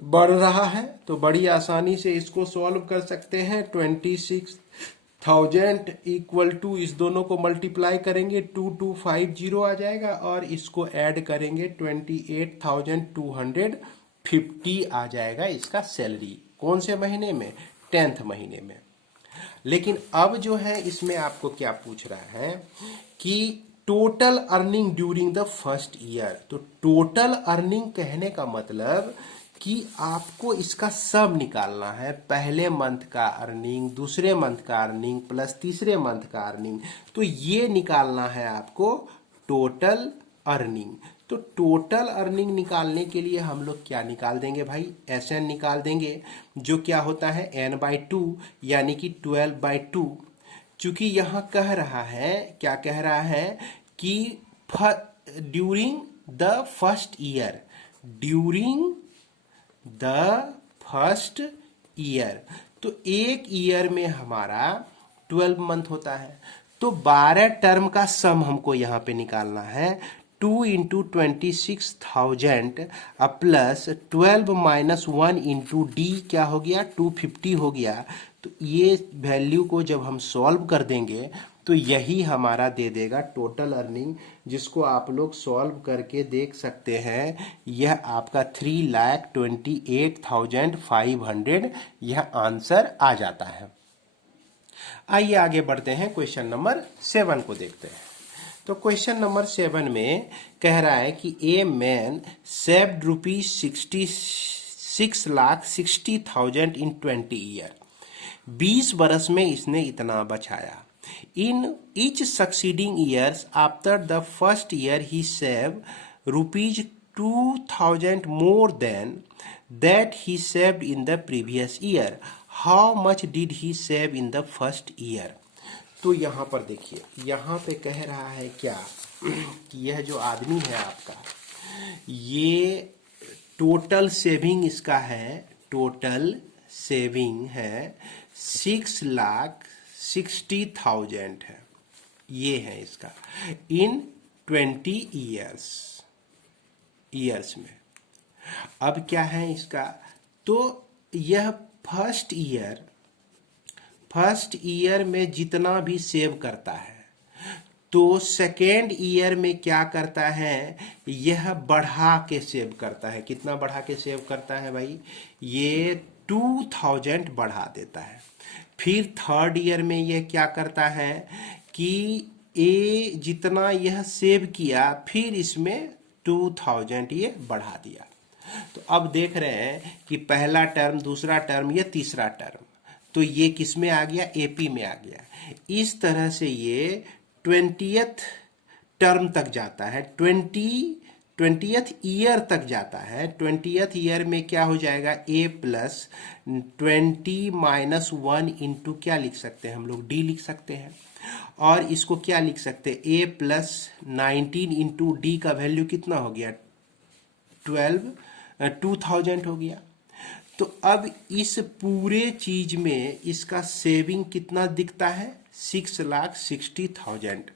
बढ़ रहा है। तो बड़ी आसानी से इसको सॉल्व कर सकते हैं। 26,000 इक्वल टू इस दोनों को मल्टीप्लाई करेंगे 2250 आ जाएगा और इसको ऐड करेंगे 28,250 आ जाएगा इसका सैलरी। कौन से महीने में, 10th महीने में। लेकिन अब जो है इसमें आपको क्या पूछ रहा है कि total earning during the first year. तो टोटल अर्निंग कहने का मतलब कि आपको इसका सब निकालना है। पहले मंथ का अर्निंग, दूसरे मंथ का अर्निंग प्लस तीसरे मंथ का अर्निंग। तो ये निकालना है आपको टोटल अर्निंग। तो टोटल अर्निंग निकालने के लिए हम लोग क्या निकाल देंगे भाई, SN निकाल देंगे, जो क्या होता है n/2 यानी कि 12/2। चूंकि यहाँ कह रहा है, क्या कह रहा है कि during the first year, during the first year. तो एक ईयर में हमारा 12 मंथ होता है। तो 12 टर्म का सम हमको यहाँ पे निकालना है। 2 into 26,000 plus 12 minus 1 into D क्या हो गया, 250 हो गया। तो ये वैल्यू को जब हम सॉल्व कर देंगे तो यही हमारा दे देगा टोटल अर्निंग, जिसको आप लोग सॉल्व करके देख सकते हैं। यह आपका 3,28,500 यह आंसर आ जाता है। आइए आगे बढ़ते हैं, क्वेश्चन नंबर 7 को देखते हैं। तो क्वेश्चन नंबर 7 में कह रहा है कि a man saved ₹66,60,000 in 20 year. 20 बरस में इसने इतना बचाया। In each succeeding years after the first year he saved ₹2,000 more than that he saved in the previous year. How much did he save in the first year? तो यहाँ पर देखिए, यहाँ पे कह रहा है क्या कि यह जो आदमी है आपका, ये टोटल सेविंग इसका है, टोटल सेविंग है 6,60,000 है, ये है इसका इन 20 ईयर्स में। अब क्या है इसका, तो यह फर्स्ट ईयर में जितना भी सेव करता है, तो सेकेंड ईयर में क्या करता है, यह बढ़ा के सेव करता है। कितना बढ़ा के सेव करता है भाई, ये 2000 बढ़ा देता है। फिर थर्ड ईयर में यह क्या करता है कि ए जितना यह सेव किया फिर इसमें 2000 ये बढ़ा दिया। तो अब देख रहे हैं कि पहला टर्म, दूसरा टर्म, या तीसरा टर्म, तो ये किस में आ गया, एपी में आ गया। इस तरह से ये 20th टर्म तक जाता है, 20th ईयर तक जाता है। 20th ईयर में क्या हो जाएगा, a प्लस 20 माइनस 1 इंटू क्या लिख सकते हैं हम लोग, d लिख सकते हैं। और इसको क्या लिख सकते हैं, a प्लस 19 इंटू डी का वैल्यू कितना हो गया, 2000 हो गया। तो अब इस पूरे चीज में इसका सेविंग कितना दिखता है, 6,60,000।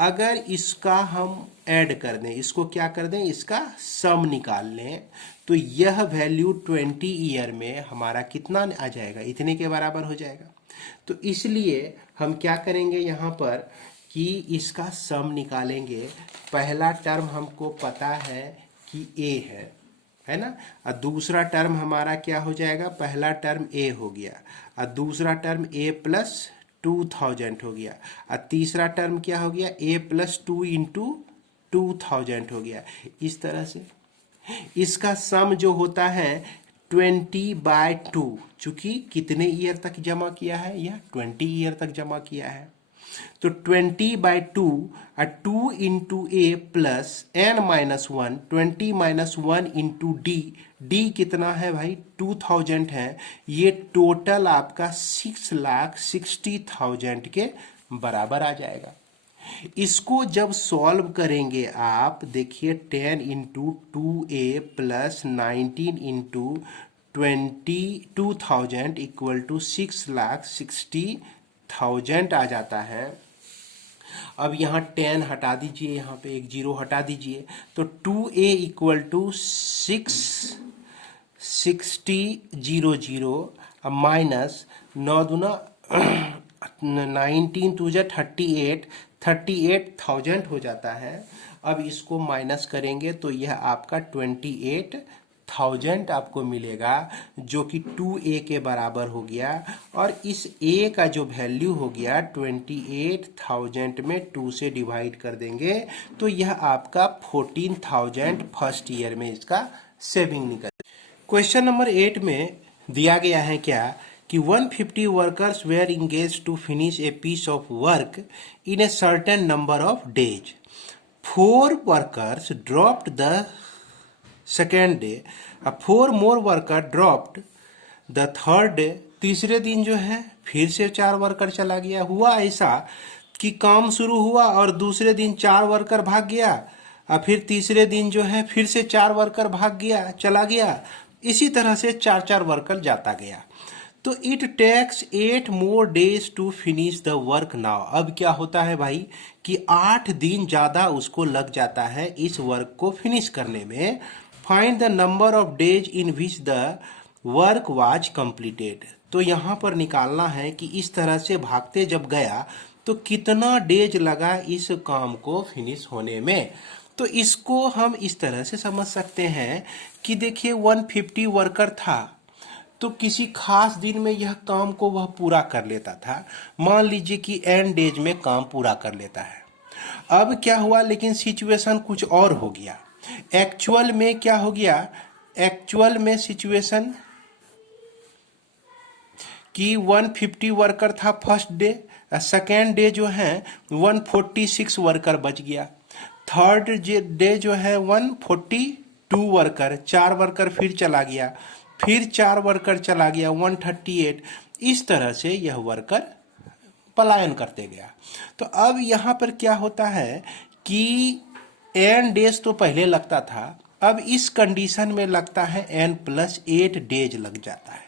अगर इसका हम ऐड कर दें, इसको क्या कर दें, इसका सम निकाल लें, तो यह वैल्यू 20 ईयर में हमारा कितना आ जाएगा, इतने के बराबर हो जाएगा। तो इसलिए हम क्या करेंगे यहाँ पर कि इसका सम निकालेंगे। पहला टर्म हमको पता है कि a है ना, और दूसरा टर्म हमारा क्या हो जाएगा, पहला टर्म a हो गया और दूसरा टर्म a प्लस 2000 हो गया और तीसरा टर्म क्या हो गया, a प्लस 2 इंटू 2000 हो गया। इस तरह से इसका सम जो होता है 20/2, चूंकि कितने ईयर तक जमा किया है, यह 20 ईयर तक जमा किया है। तो 20/2 और 2 into a plus n minus 1, 20 minus 1 into D कितना है भाई, 2000 है। ये टोटल आपका 6,60,000 के बराबर आ जाएगा। इसको जब सॉल्व करेंगे आप देखिए, 10 into 2a plus 19 into 20,000 equal to 6,60,000 आ जाता है। अब यहाँ 10 हटा दीजिए, यहाँ पे एक जीरो हटा दीजिए, तो 2a इक्वल टू 6,60,000 माइनस 9 दूना 19 टू 38,000 हो जाता है। अब इसको माइनस करेंगे तो यह आपका 28,000 आपको मिलेगा, जो कि 2a के बराबर हो गया। और इस a का जो वैल्यू हो गया 28,000 में 2 से डिवाइड कर देंगे तो यह आपका 14,000 फर्स्ट ईयर में इसका सेविंग निकल। क्वेश्चन नंबर 8 में दिया गया है क्या कि 150 workers were engage to finish a piece of work in a certain number of days. 4 workers dropped the second day, 4 more worker dropped the third day. तीसरे दिन जो है फिर से 4 वर्कर चला गया। हुआ ऐसा कि काम शुरू हुआ और दूसरे दिन 4 वर्कर भाग गया और फिर तीसरे दिन जो है फिर से 4 वर्कर भाग गया, चला गया। इसी तरह से 4-4 वर्कर जाता गया। तो it takes 8 more days to finish the work now. अब क्या होता है भाई कि 8 दिन ज़्यादा उसको लग जाता है इस वर्क को फिनिश करने में। Find the number of days in which the work was completed. तो यहाँ पर निकालना है कि इस तरह से भागते जब गया तो कितना डेज लगा इस काम को फिनिश होने में। तो इसको हम इस तरह से समझ सकते हैं कि देखिए 150 वर्कर था तो किसी खास दिन में यह काम को वह पूरा कर लेता था। मान लीजिए कि एंड डेज में काम पूरा कर लेता है। अब क्या हुआ, लेकिन सिचुएशन कुछ और हो गया। एक्चुअल में क्या हो गया, एक्चुअल में सिचुएशन कि 150 वर्कर था फर्स्ट डे, सेकेंड डे जो है 146 वर्कर बच गया, थर्ड डे जो है 142 वर्कर, 4 वर्कर फिर चला गया, फिर 4 वर्कर चला गया 138। इस तरह से यह वर्कर पलायन करते गया। तो अब यहाँ पर क्या होता है कि एन डेज तो पहले लगता था, अब इस कंडीशन में लगता है n+8 डेज लग जाता है,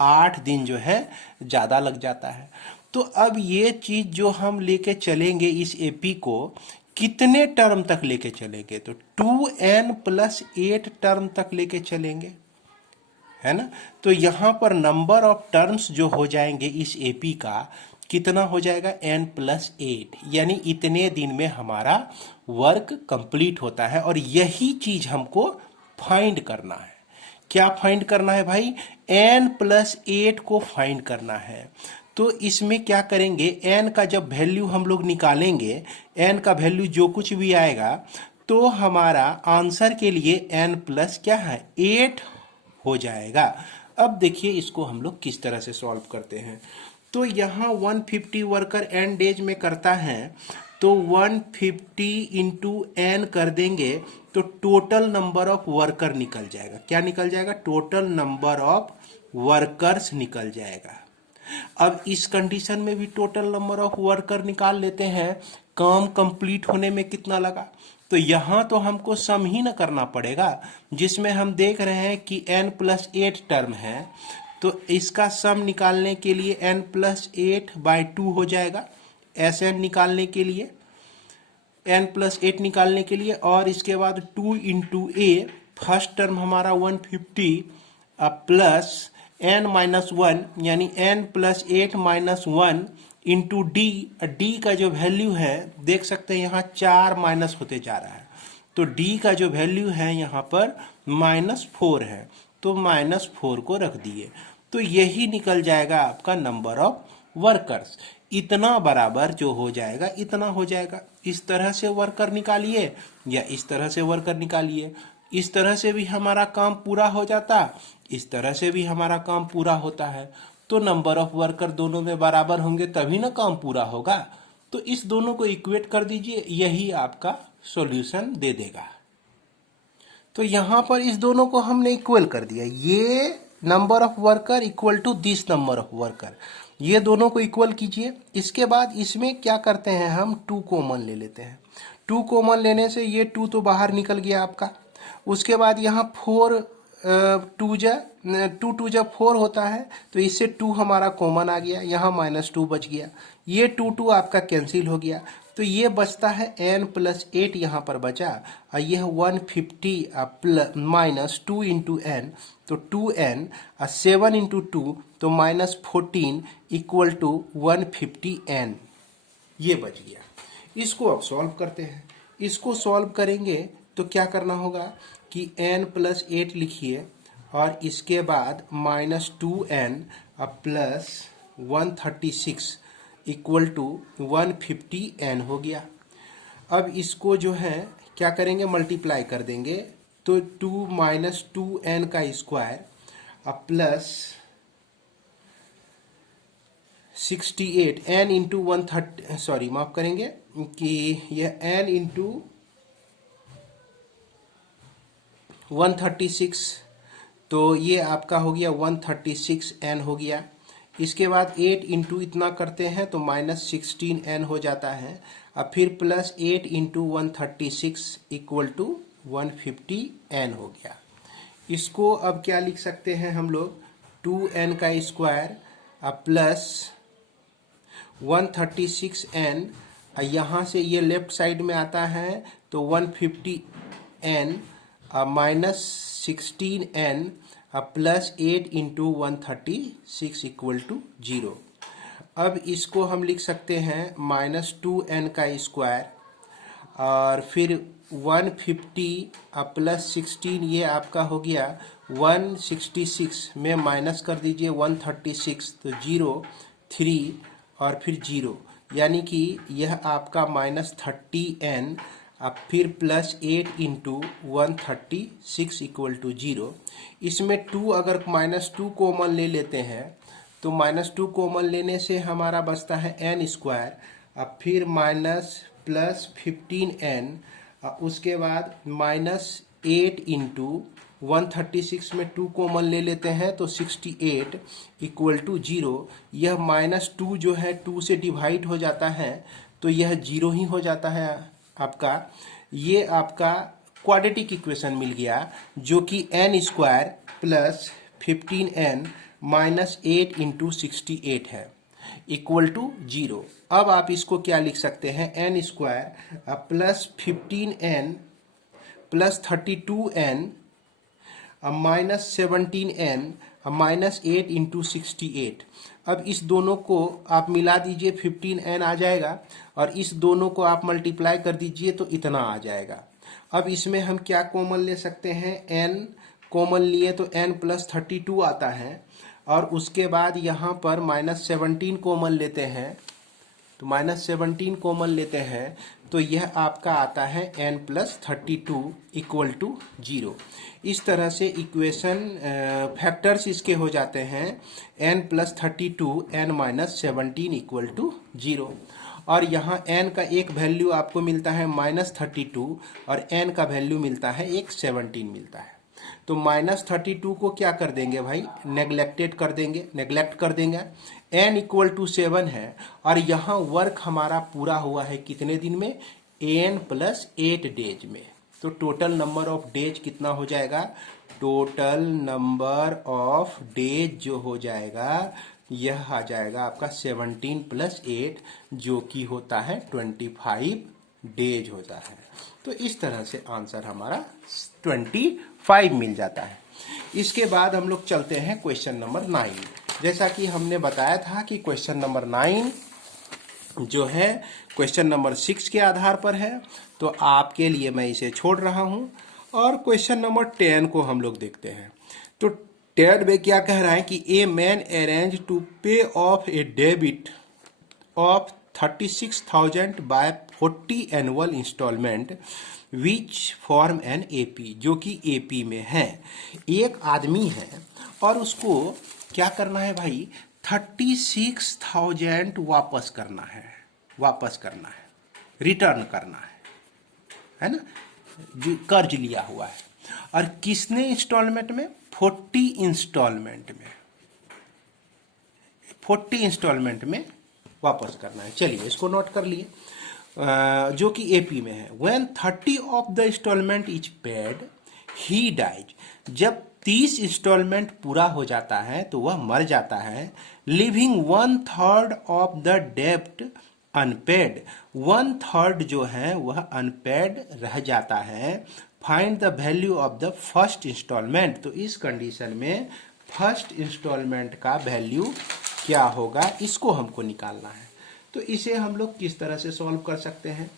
8 दिन जो है ज़्यादा लग जाता है। तो अब ये चीज़ जो हम लेके चलेंगे इस एपी को कितने टर्म तक लेके चलेंगे, तो 2n+8 टर्म तक लेके चलेंगे, है ना। तो यहाँ पर नंबर ऑफ टर्म्स जो हो जाएंगे इस एपी का कितना हो जाएगा, n+8, यानी इतने दिन में हमारा वर्क कंप्लीट होता है। और यही चीज हमको फाइंड करना है क्या फाइंड करना है भाई? n+8 को फाइंड करना है। तो इसमें क्या करेंगे, n का जब वैल्यू हम लोग निकालेंगे, n का वैल्यू जो कुछ भी आएगा, तो हमारा आंसर के लिए n प्लस क्या है 8 हो जाएगा। अब देखिए इसको हम लोग किस तरह से सॉल्व करते हैं। तो यहाँ 150 वर्कर n डेज में करता है, तो 150 इंटू n कर देंगे तो टोटल नंबर ऑफ वर्कर निकल जाएगा। क्या निकल जाएगा? टोटल नंबर ऑफ वर्कर्स निकल जाएगा। अब इस कंडीशन में भी टोटल नंबर ऑफ वर्कर निकाल लेते हैं, काम कंप्लीट होने में कितना लगा। तो यहाँ तो हमको सम ही न करना पड़ेगा, जिसमें हम देख रहे हैं कि n+8 टर्म है, तो इसका सम निकालने के लिए n+8/2 हो जाएगा। Sn निकालने के लिए, n+8 निकालने के लिए, और इसके बाद 2 इंटू a, फर्स्ट टर्म हमारा 150 प्लस n-1 यानी n+8 -1 इंटू डी का जो वैल्यू है देख सकते हैं यहाँ 4 माइनस होते जा रहा है, तो डी का जो वैल्यू है यहाँ पर -4 है, तो -4 को रख दिए, तो यही निकल जाएगा आपका नंबर ऑफ वर्कर्स। इतना बराबर जो हो जाएगा इतना हो जाएगा। इस तरह से वर्कर निकालिए या इस तरह से वर्कर निकालिए, इस तरह से भी हमारा काम पूरा हो जाता, इस तरह से भी हमारा काम पूरा होता है। तो नंबर ऑफ वर्कर दोनों में बराबर होंगे तभी ना काम पूरा होगा। तो इस दोनों को इक्वेट कर दीजिए, यही आपका सॉल्यूशन दे देगा। तो यहाँ पर इस दोनों को हमने इक्वल कर दिया, ये number of worker equal to this number of worker, ये दोनों को इक्वल कीजिए। इसके बाद इसमें क्या करते हैं, हम 2 कॉमन ले लेते हैं। 2 कॉमन लेने से ये 2 तो बाहर निकल गया आपका। उसके बाद यहाँ 4 2 जब 4 होता है तो इससे 2 हमारा कॉमन आ गया, यहाँ -2 बच गया, ये 2 आपका कैंसिल हो गया, तो ये बचता है n+8 यहाँ पर बचा, और यह 150 माइनस 2 इंटू n, तो 2n, 7 इंटू 2 तो -14 इक्वल टू 150n, ये बच गया। इसको अब सॉल्व करते हैं। इसको सॉल्व करेंगे तो क्या करना होगा कि n+8 लिखिए, और इसके बाद -2n plus 136 equal to 150n हो गया। अब इसको जो है क्या करेंगे, मल्टीप्लाई कर देंगे, तो 2 माइनस 2n का square plus 68 n into 130, sorry माफ करेंगे कि यह n इंटू 136, तो ये आपका हो गया 136n हो गया। इसके बाद 8 इंटू इतना करते हैं तो -16n हो जाता है, अब फिर plus 8 into 136 equal to 150n हो गया। इसको अब क्या लिख सकते हैं हम लोग, 2n का स्क्वायर प्लस 136n, यहाँ से ये लेफ्ट साइड में आता है तो 150n -16n plus 8 into 136 equal to 0। अब इसको हम लिख सकते हैं -2n का स्क्वायर, और फिर 150 प्लस 16, ये आपका हो गया 166 में माइनस कर दीजिए 136, तो 0 3 और फिर 0, यानी कि यह आपका -30n, अब फिर प्लस 8 इंटू 136 इक्वल टू 0। इसमें 2 अगर -2 कॉमन ले लेते हैं तो -2 कॉमन लेने से हमारा बचता है n स्क्वायर, अब फिर प्लस 15n, उसके बाद -8 इंटू 136 में 2 कॉमन ले लेते हैं तो 68 इक्वल टू 0। यह -2 जो है 2 से डिवाइड हो जाता है तो यह 0 ही हो जाता है आपका। ये आपका क्वाड्रेटिक इक्वेशन मिल गया, जो कि n square plus 15n minus 8 into 68 है, इक्वल टू 0। अब आप इसको क्या लिख सकते हैं, n square plus 15n plus 32n minus 17n minus 8 into 68। अब इस दोनों को आप मिला दीजिए, 15n आ जाएगा, और इस दोनों को आप मल्टीप्लाई कर दीजिए तो इतना आ जाएगा। अब इसमें हम क्या कॉमन ले सकते हैं, n कॉमन लिए तो n+32 आता है, और उसके बाद यहाँ पर -17 कॉमन लेते हैं, तो -17 कॉमन लेते हैं तो यह आपका आता है n+32 = 0। इस तरह से इक्वेशन फैक्टर्स इसके हो जाते हैं n+32 n-17 = 0। और यहाँ n का एक वैल्यू आपको मिलता है -32 और n का वैल्यू मिलता है एक 17 मिलता है। तो -32 को क्या कर देंगे भाई, नेग्लेक्ट कर देंगे। n = 7 है और यहाँ वर्क हमारा पूरा हुआ है कितने दिन में, n+8 डेज में। तो टोटल नंबर ऑफ डेज कितना हो जाएगा, टोटल नंबर ऑफ डेज जो हो जाएगा यह आ जाएगा आपका 17 + 8 जो कि होता है 25 डेज होता है। तो इस तरह से आंसर हमारा 25 मिल जाता है। इसके बाद हम लोग चलते हैं क्वेश्चन नंबर 9। जैसा कि हमने बताया था कि क्वेश्चन नंबर 9 जो है क्वेश्चन नंबर 6 के आधार पर है, तो आपके लिए मैं इसे छोड़ रहा हूं और क्वेश्चन नंबर 10 को हम लोग देखते हैं। तो 10 में क्या कह रहा है कि a man arrange to pay off a debit of 36,000 by 40 annual instalment which form an AP, जो कि एपी में है। एक आदमी है और उसको क्या करना है भाई, 36,000 वापस करना है, रिटर्न करना है ना, जो कर्ज लिया हुआ है। और किसने इंस्टॉलमेंट में, 40 इंस्टॉलमेंट में वापस करना है। चलिए इसको नोट कर लिए, जो कि एपी में है। When 30 of the instalment is paid he dies, जब 30 इंस्टॉलमेंट पूरा हो जाता है तो वह मर जाता है। लिविंग 1/3 ऑफ द डेब्ट अनपेड, 1/3 जो है वह अनपेड रह जाता है। Find the value of the first instalment, तो इस कंडीशन में फर्स्ट इंस्टॉलमेंट का वैल्यू क्या होगा, इसको हमको निकालना है। तो इसे हम लोग किस तरह से सॉल्व कर सकते हैं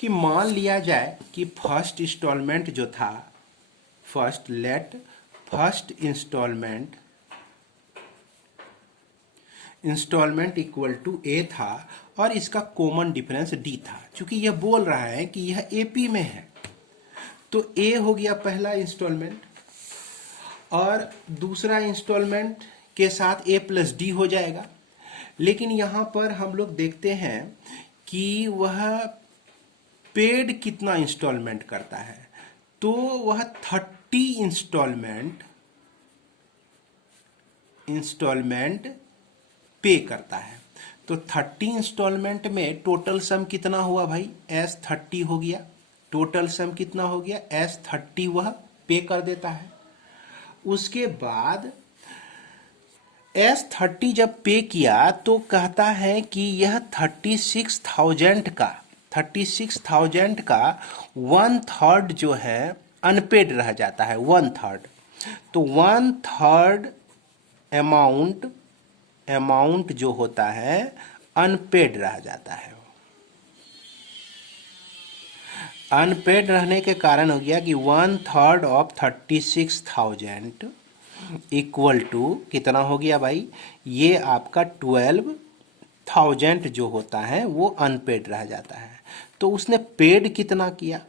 कि मान लिया जाए कि फर्स्ट इंस्टॉलमेंट जो था, फर्स्ट इंस्टॉलमेंट इक्वल टू ए था और इसका कॉमन डिफरेंस डी था। क्योंकि यह बोल रहा है कि यह एपी में है तो ए हो गया पहला इंस्टॉलमेंट और दूसरा इंस्टॉलमेंट के साथ a+d हो जाएगा। लेकिन यहाँ पर हम लोग देखते हैं कि वह पेड कितना इंस्टॉलमेंट करता है, तो वह 30 इंस्टॉलमेंट पे करता है। तो 30 इंस्टॉलमेंट में टोटल सम कितना हुआ भाई, S30 हो गया। टोटल सम कितना हो गया, S30 वह पे कर देता है। उसके बाद S30 जब पे किया तो कहता है कि यह 36,000 का 1/3 जो है अनपेड रह जाता है, 1/3। तो 1/3 अमाउंट जो होता है अनपेड रह जाता है। अनपेड रहने के कारण हो गया कि 1/3 ऑफ 36,000 इक्वल टू कितना हो गया भाई, ये आपका 12,000 जो होता है वो अनपेड रह जाता है। तो उसने पेड कितना किया,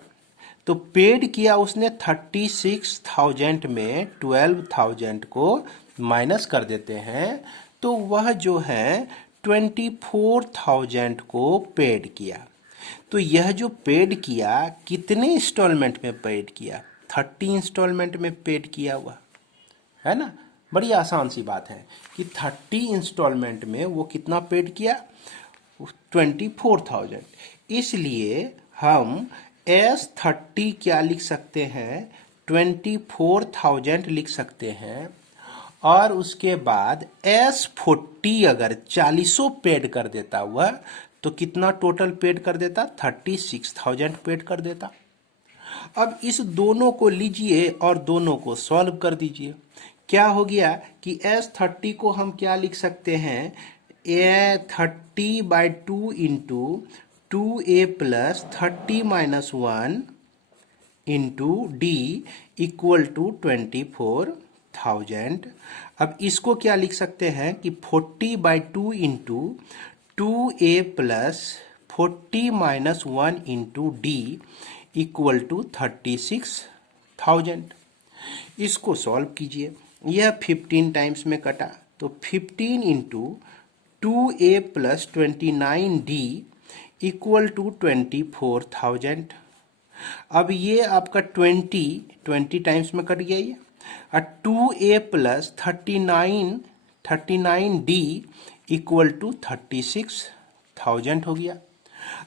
तो पेड किया उसने 36,000 में 12,000 को माइनस कर देते हैं तो वह जो है 24,000 को पेड किया। तो यह जो पेड किया कितने इंस्टॉलमेंट में पेड किया, 30 इंस्टॉलमेंट में पेड किया हुआ है ना। बड़ी आसान सी बात है कि 30 इंस्टॉलमेंट में वो कितना पेड किया, 24,000। इसलिए हम S30 क्या लिख सकते हैं, 24,000 लिख सकते हैं। और उसके बाद S40 अगर 40 पेड कर देता हुआ तो कितना टोटल पेड कर देता, 36,000 पेड कर देता। अब इस दोनों को लीजिए और दोनों को सॉल्व कर दीजिए। क्या हो गया कि S30 को हम क्या लिख सकते हैं, A30/2 × 2a + 30 - 1 into D equal to 24,000। अब इसको क्या लिख सकते हैं कि 40/2 into 2a plus 40 minus 1 into D equal to 36,000। इसको सॉल्व कीजिए। यह 15 टाइम्स में कटा तो 15 into 2a plus 29d equal to 24,000। अब ये आपका 20 टाइम्स में कट गया ये, और 2a plus 39d equal to 36,000 हो गया।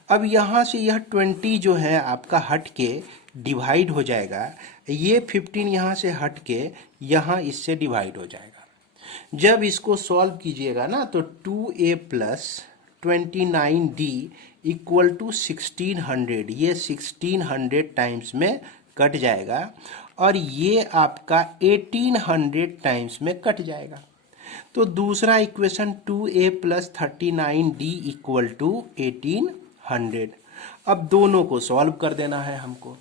अब यहाँ से यह 20 जो है आपका हट के डिवाइड हो जाएगा, ये 15 यहाँ से हट के यहाँ इससे डिवाइड हो जाएगा। जब इसको सॉल्व कीजिएगा ना तो 2a plus 29d equal to 1600, ये 1600 टाइम्स में कट जाएगा और ये आपका 1800 टाइम्स में कट जाएगा। तो दूसरा equation 2a plus 39d equal to 1800। अब दोनों को सॉल्व कर देना है हमको।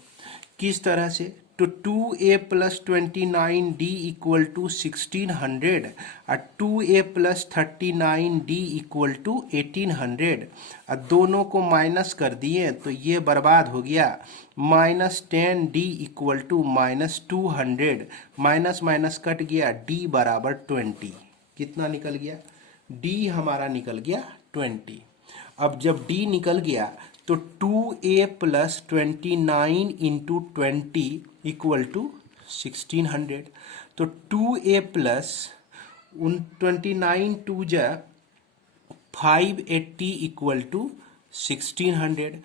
किस तरह से? तो 2a plus 29d equal to 1600 और 2a plus 39d equal to 1800, और दोनों को माइनस कर दिए तो ये बर्बाद हो गया। -10d equal to -200, minus minus cut गया, d बराबर 20। कितना निकल गया? d हमारा निकल गया 20। अब जब d निकल गया तो 2a plus 29 into 20 equal to 1600। तो 2a प्लस 29 टू जा 580 equal to 1600।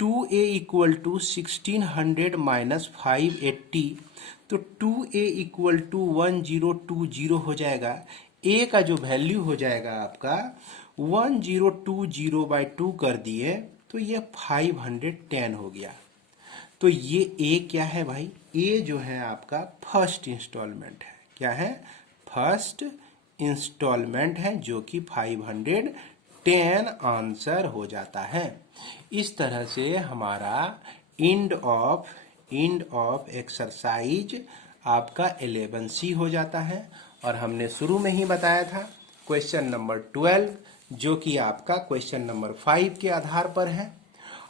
2a equal to 1600 minus 580, तो 2a इक्वल टू 1020 हो जाएगा। a का जो वैल्यू हो जाएगा आपका 1020/2 कर दिए तो ये 510 हो गया। तो ये a क्या है भाई? a जो है आपका फर्स्ट इंस्टॉलमेंट है। क्या है? फर्स्ट इंस्टॉलमेंट है, जो कि 510 आंसर हो जाता है। इस तरह से हमारा एंड ऑफ एक्सरसाइज आपका 11C हो जाता है। और हमने शुरू में ही बताया था क्वेश्चन नंबर 12 जो कि आपका क्वेश्चन नंबर 5 के आधार पर है,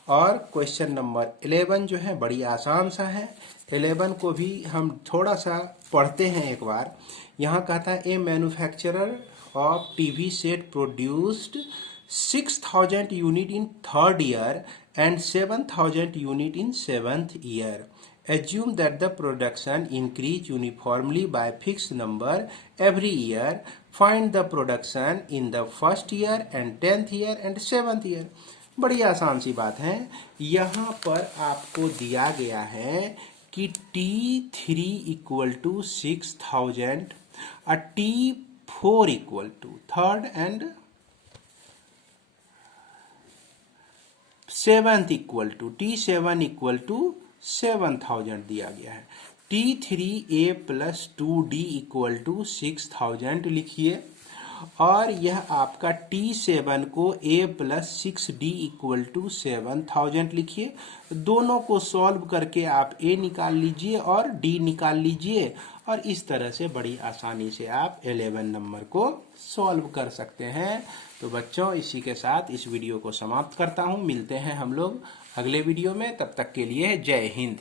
और क्वेश्चन नंबर 11 जो है बड़ी आसान सा है। 11 को भी हम थोड़ा सा पढ़ते हैं एक बार। यहाँ कहता है a manufacturer of TV set produced 6000 unit in third year and 7000 unit in 7th year. Assume that the production increase uniformly by fixed number every year. Find the production in the first year and 10th year and 7th year. बड़ी आसान सी बात है। यहाँ पर आपको दिया गया है कि T3 इक्वल टू 6000 और T4 equal to third and 7th equal to T7 equal to 7000 दिया गया है। T3a plus 2d equal to 6000 लिखिए, और यह आपका T7 को a plus 6d equal to 7000 लिखिए। दोनों को सॉल्व करके आप a निकाल लीजिए और d निकाल लीजिए, और इस तरह से बड़ी आसानी से आप 11 नंबर को सॉल्व कर सकते हैं। तो बच्चों, इसी के साथ इस वीडियो को समाप्त करता हूं। मिलते हैं हम लोग अगले वीडियो में, तब तक के लिए जय हिंद।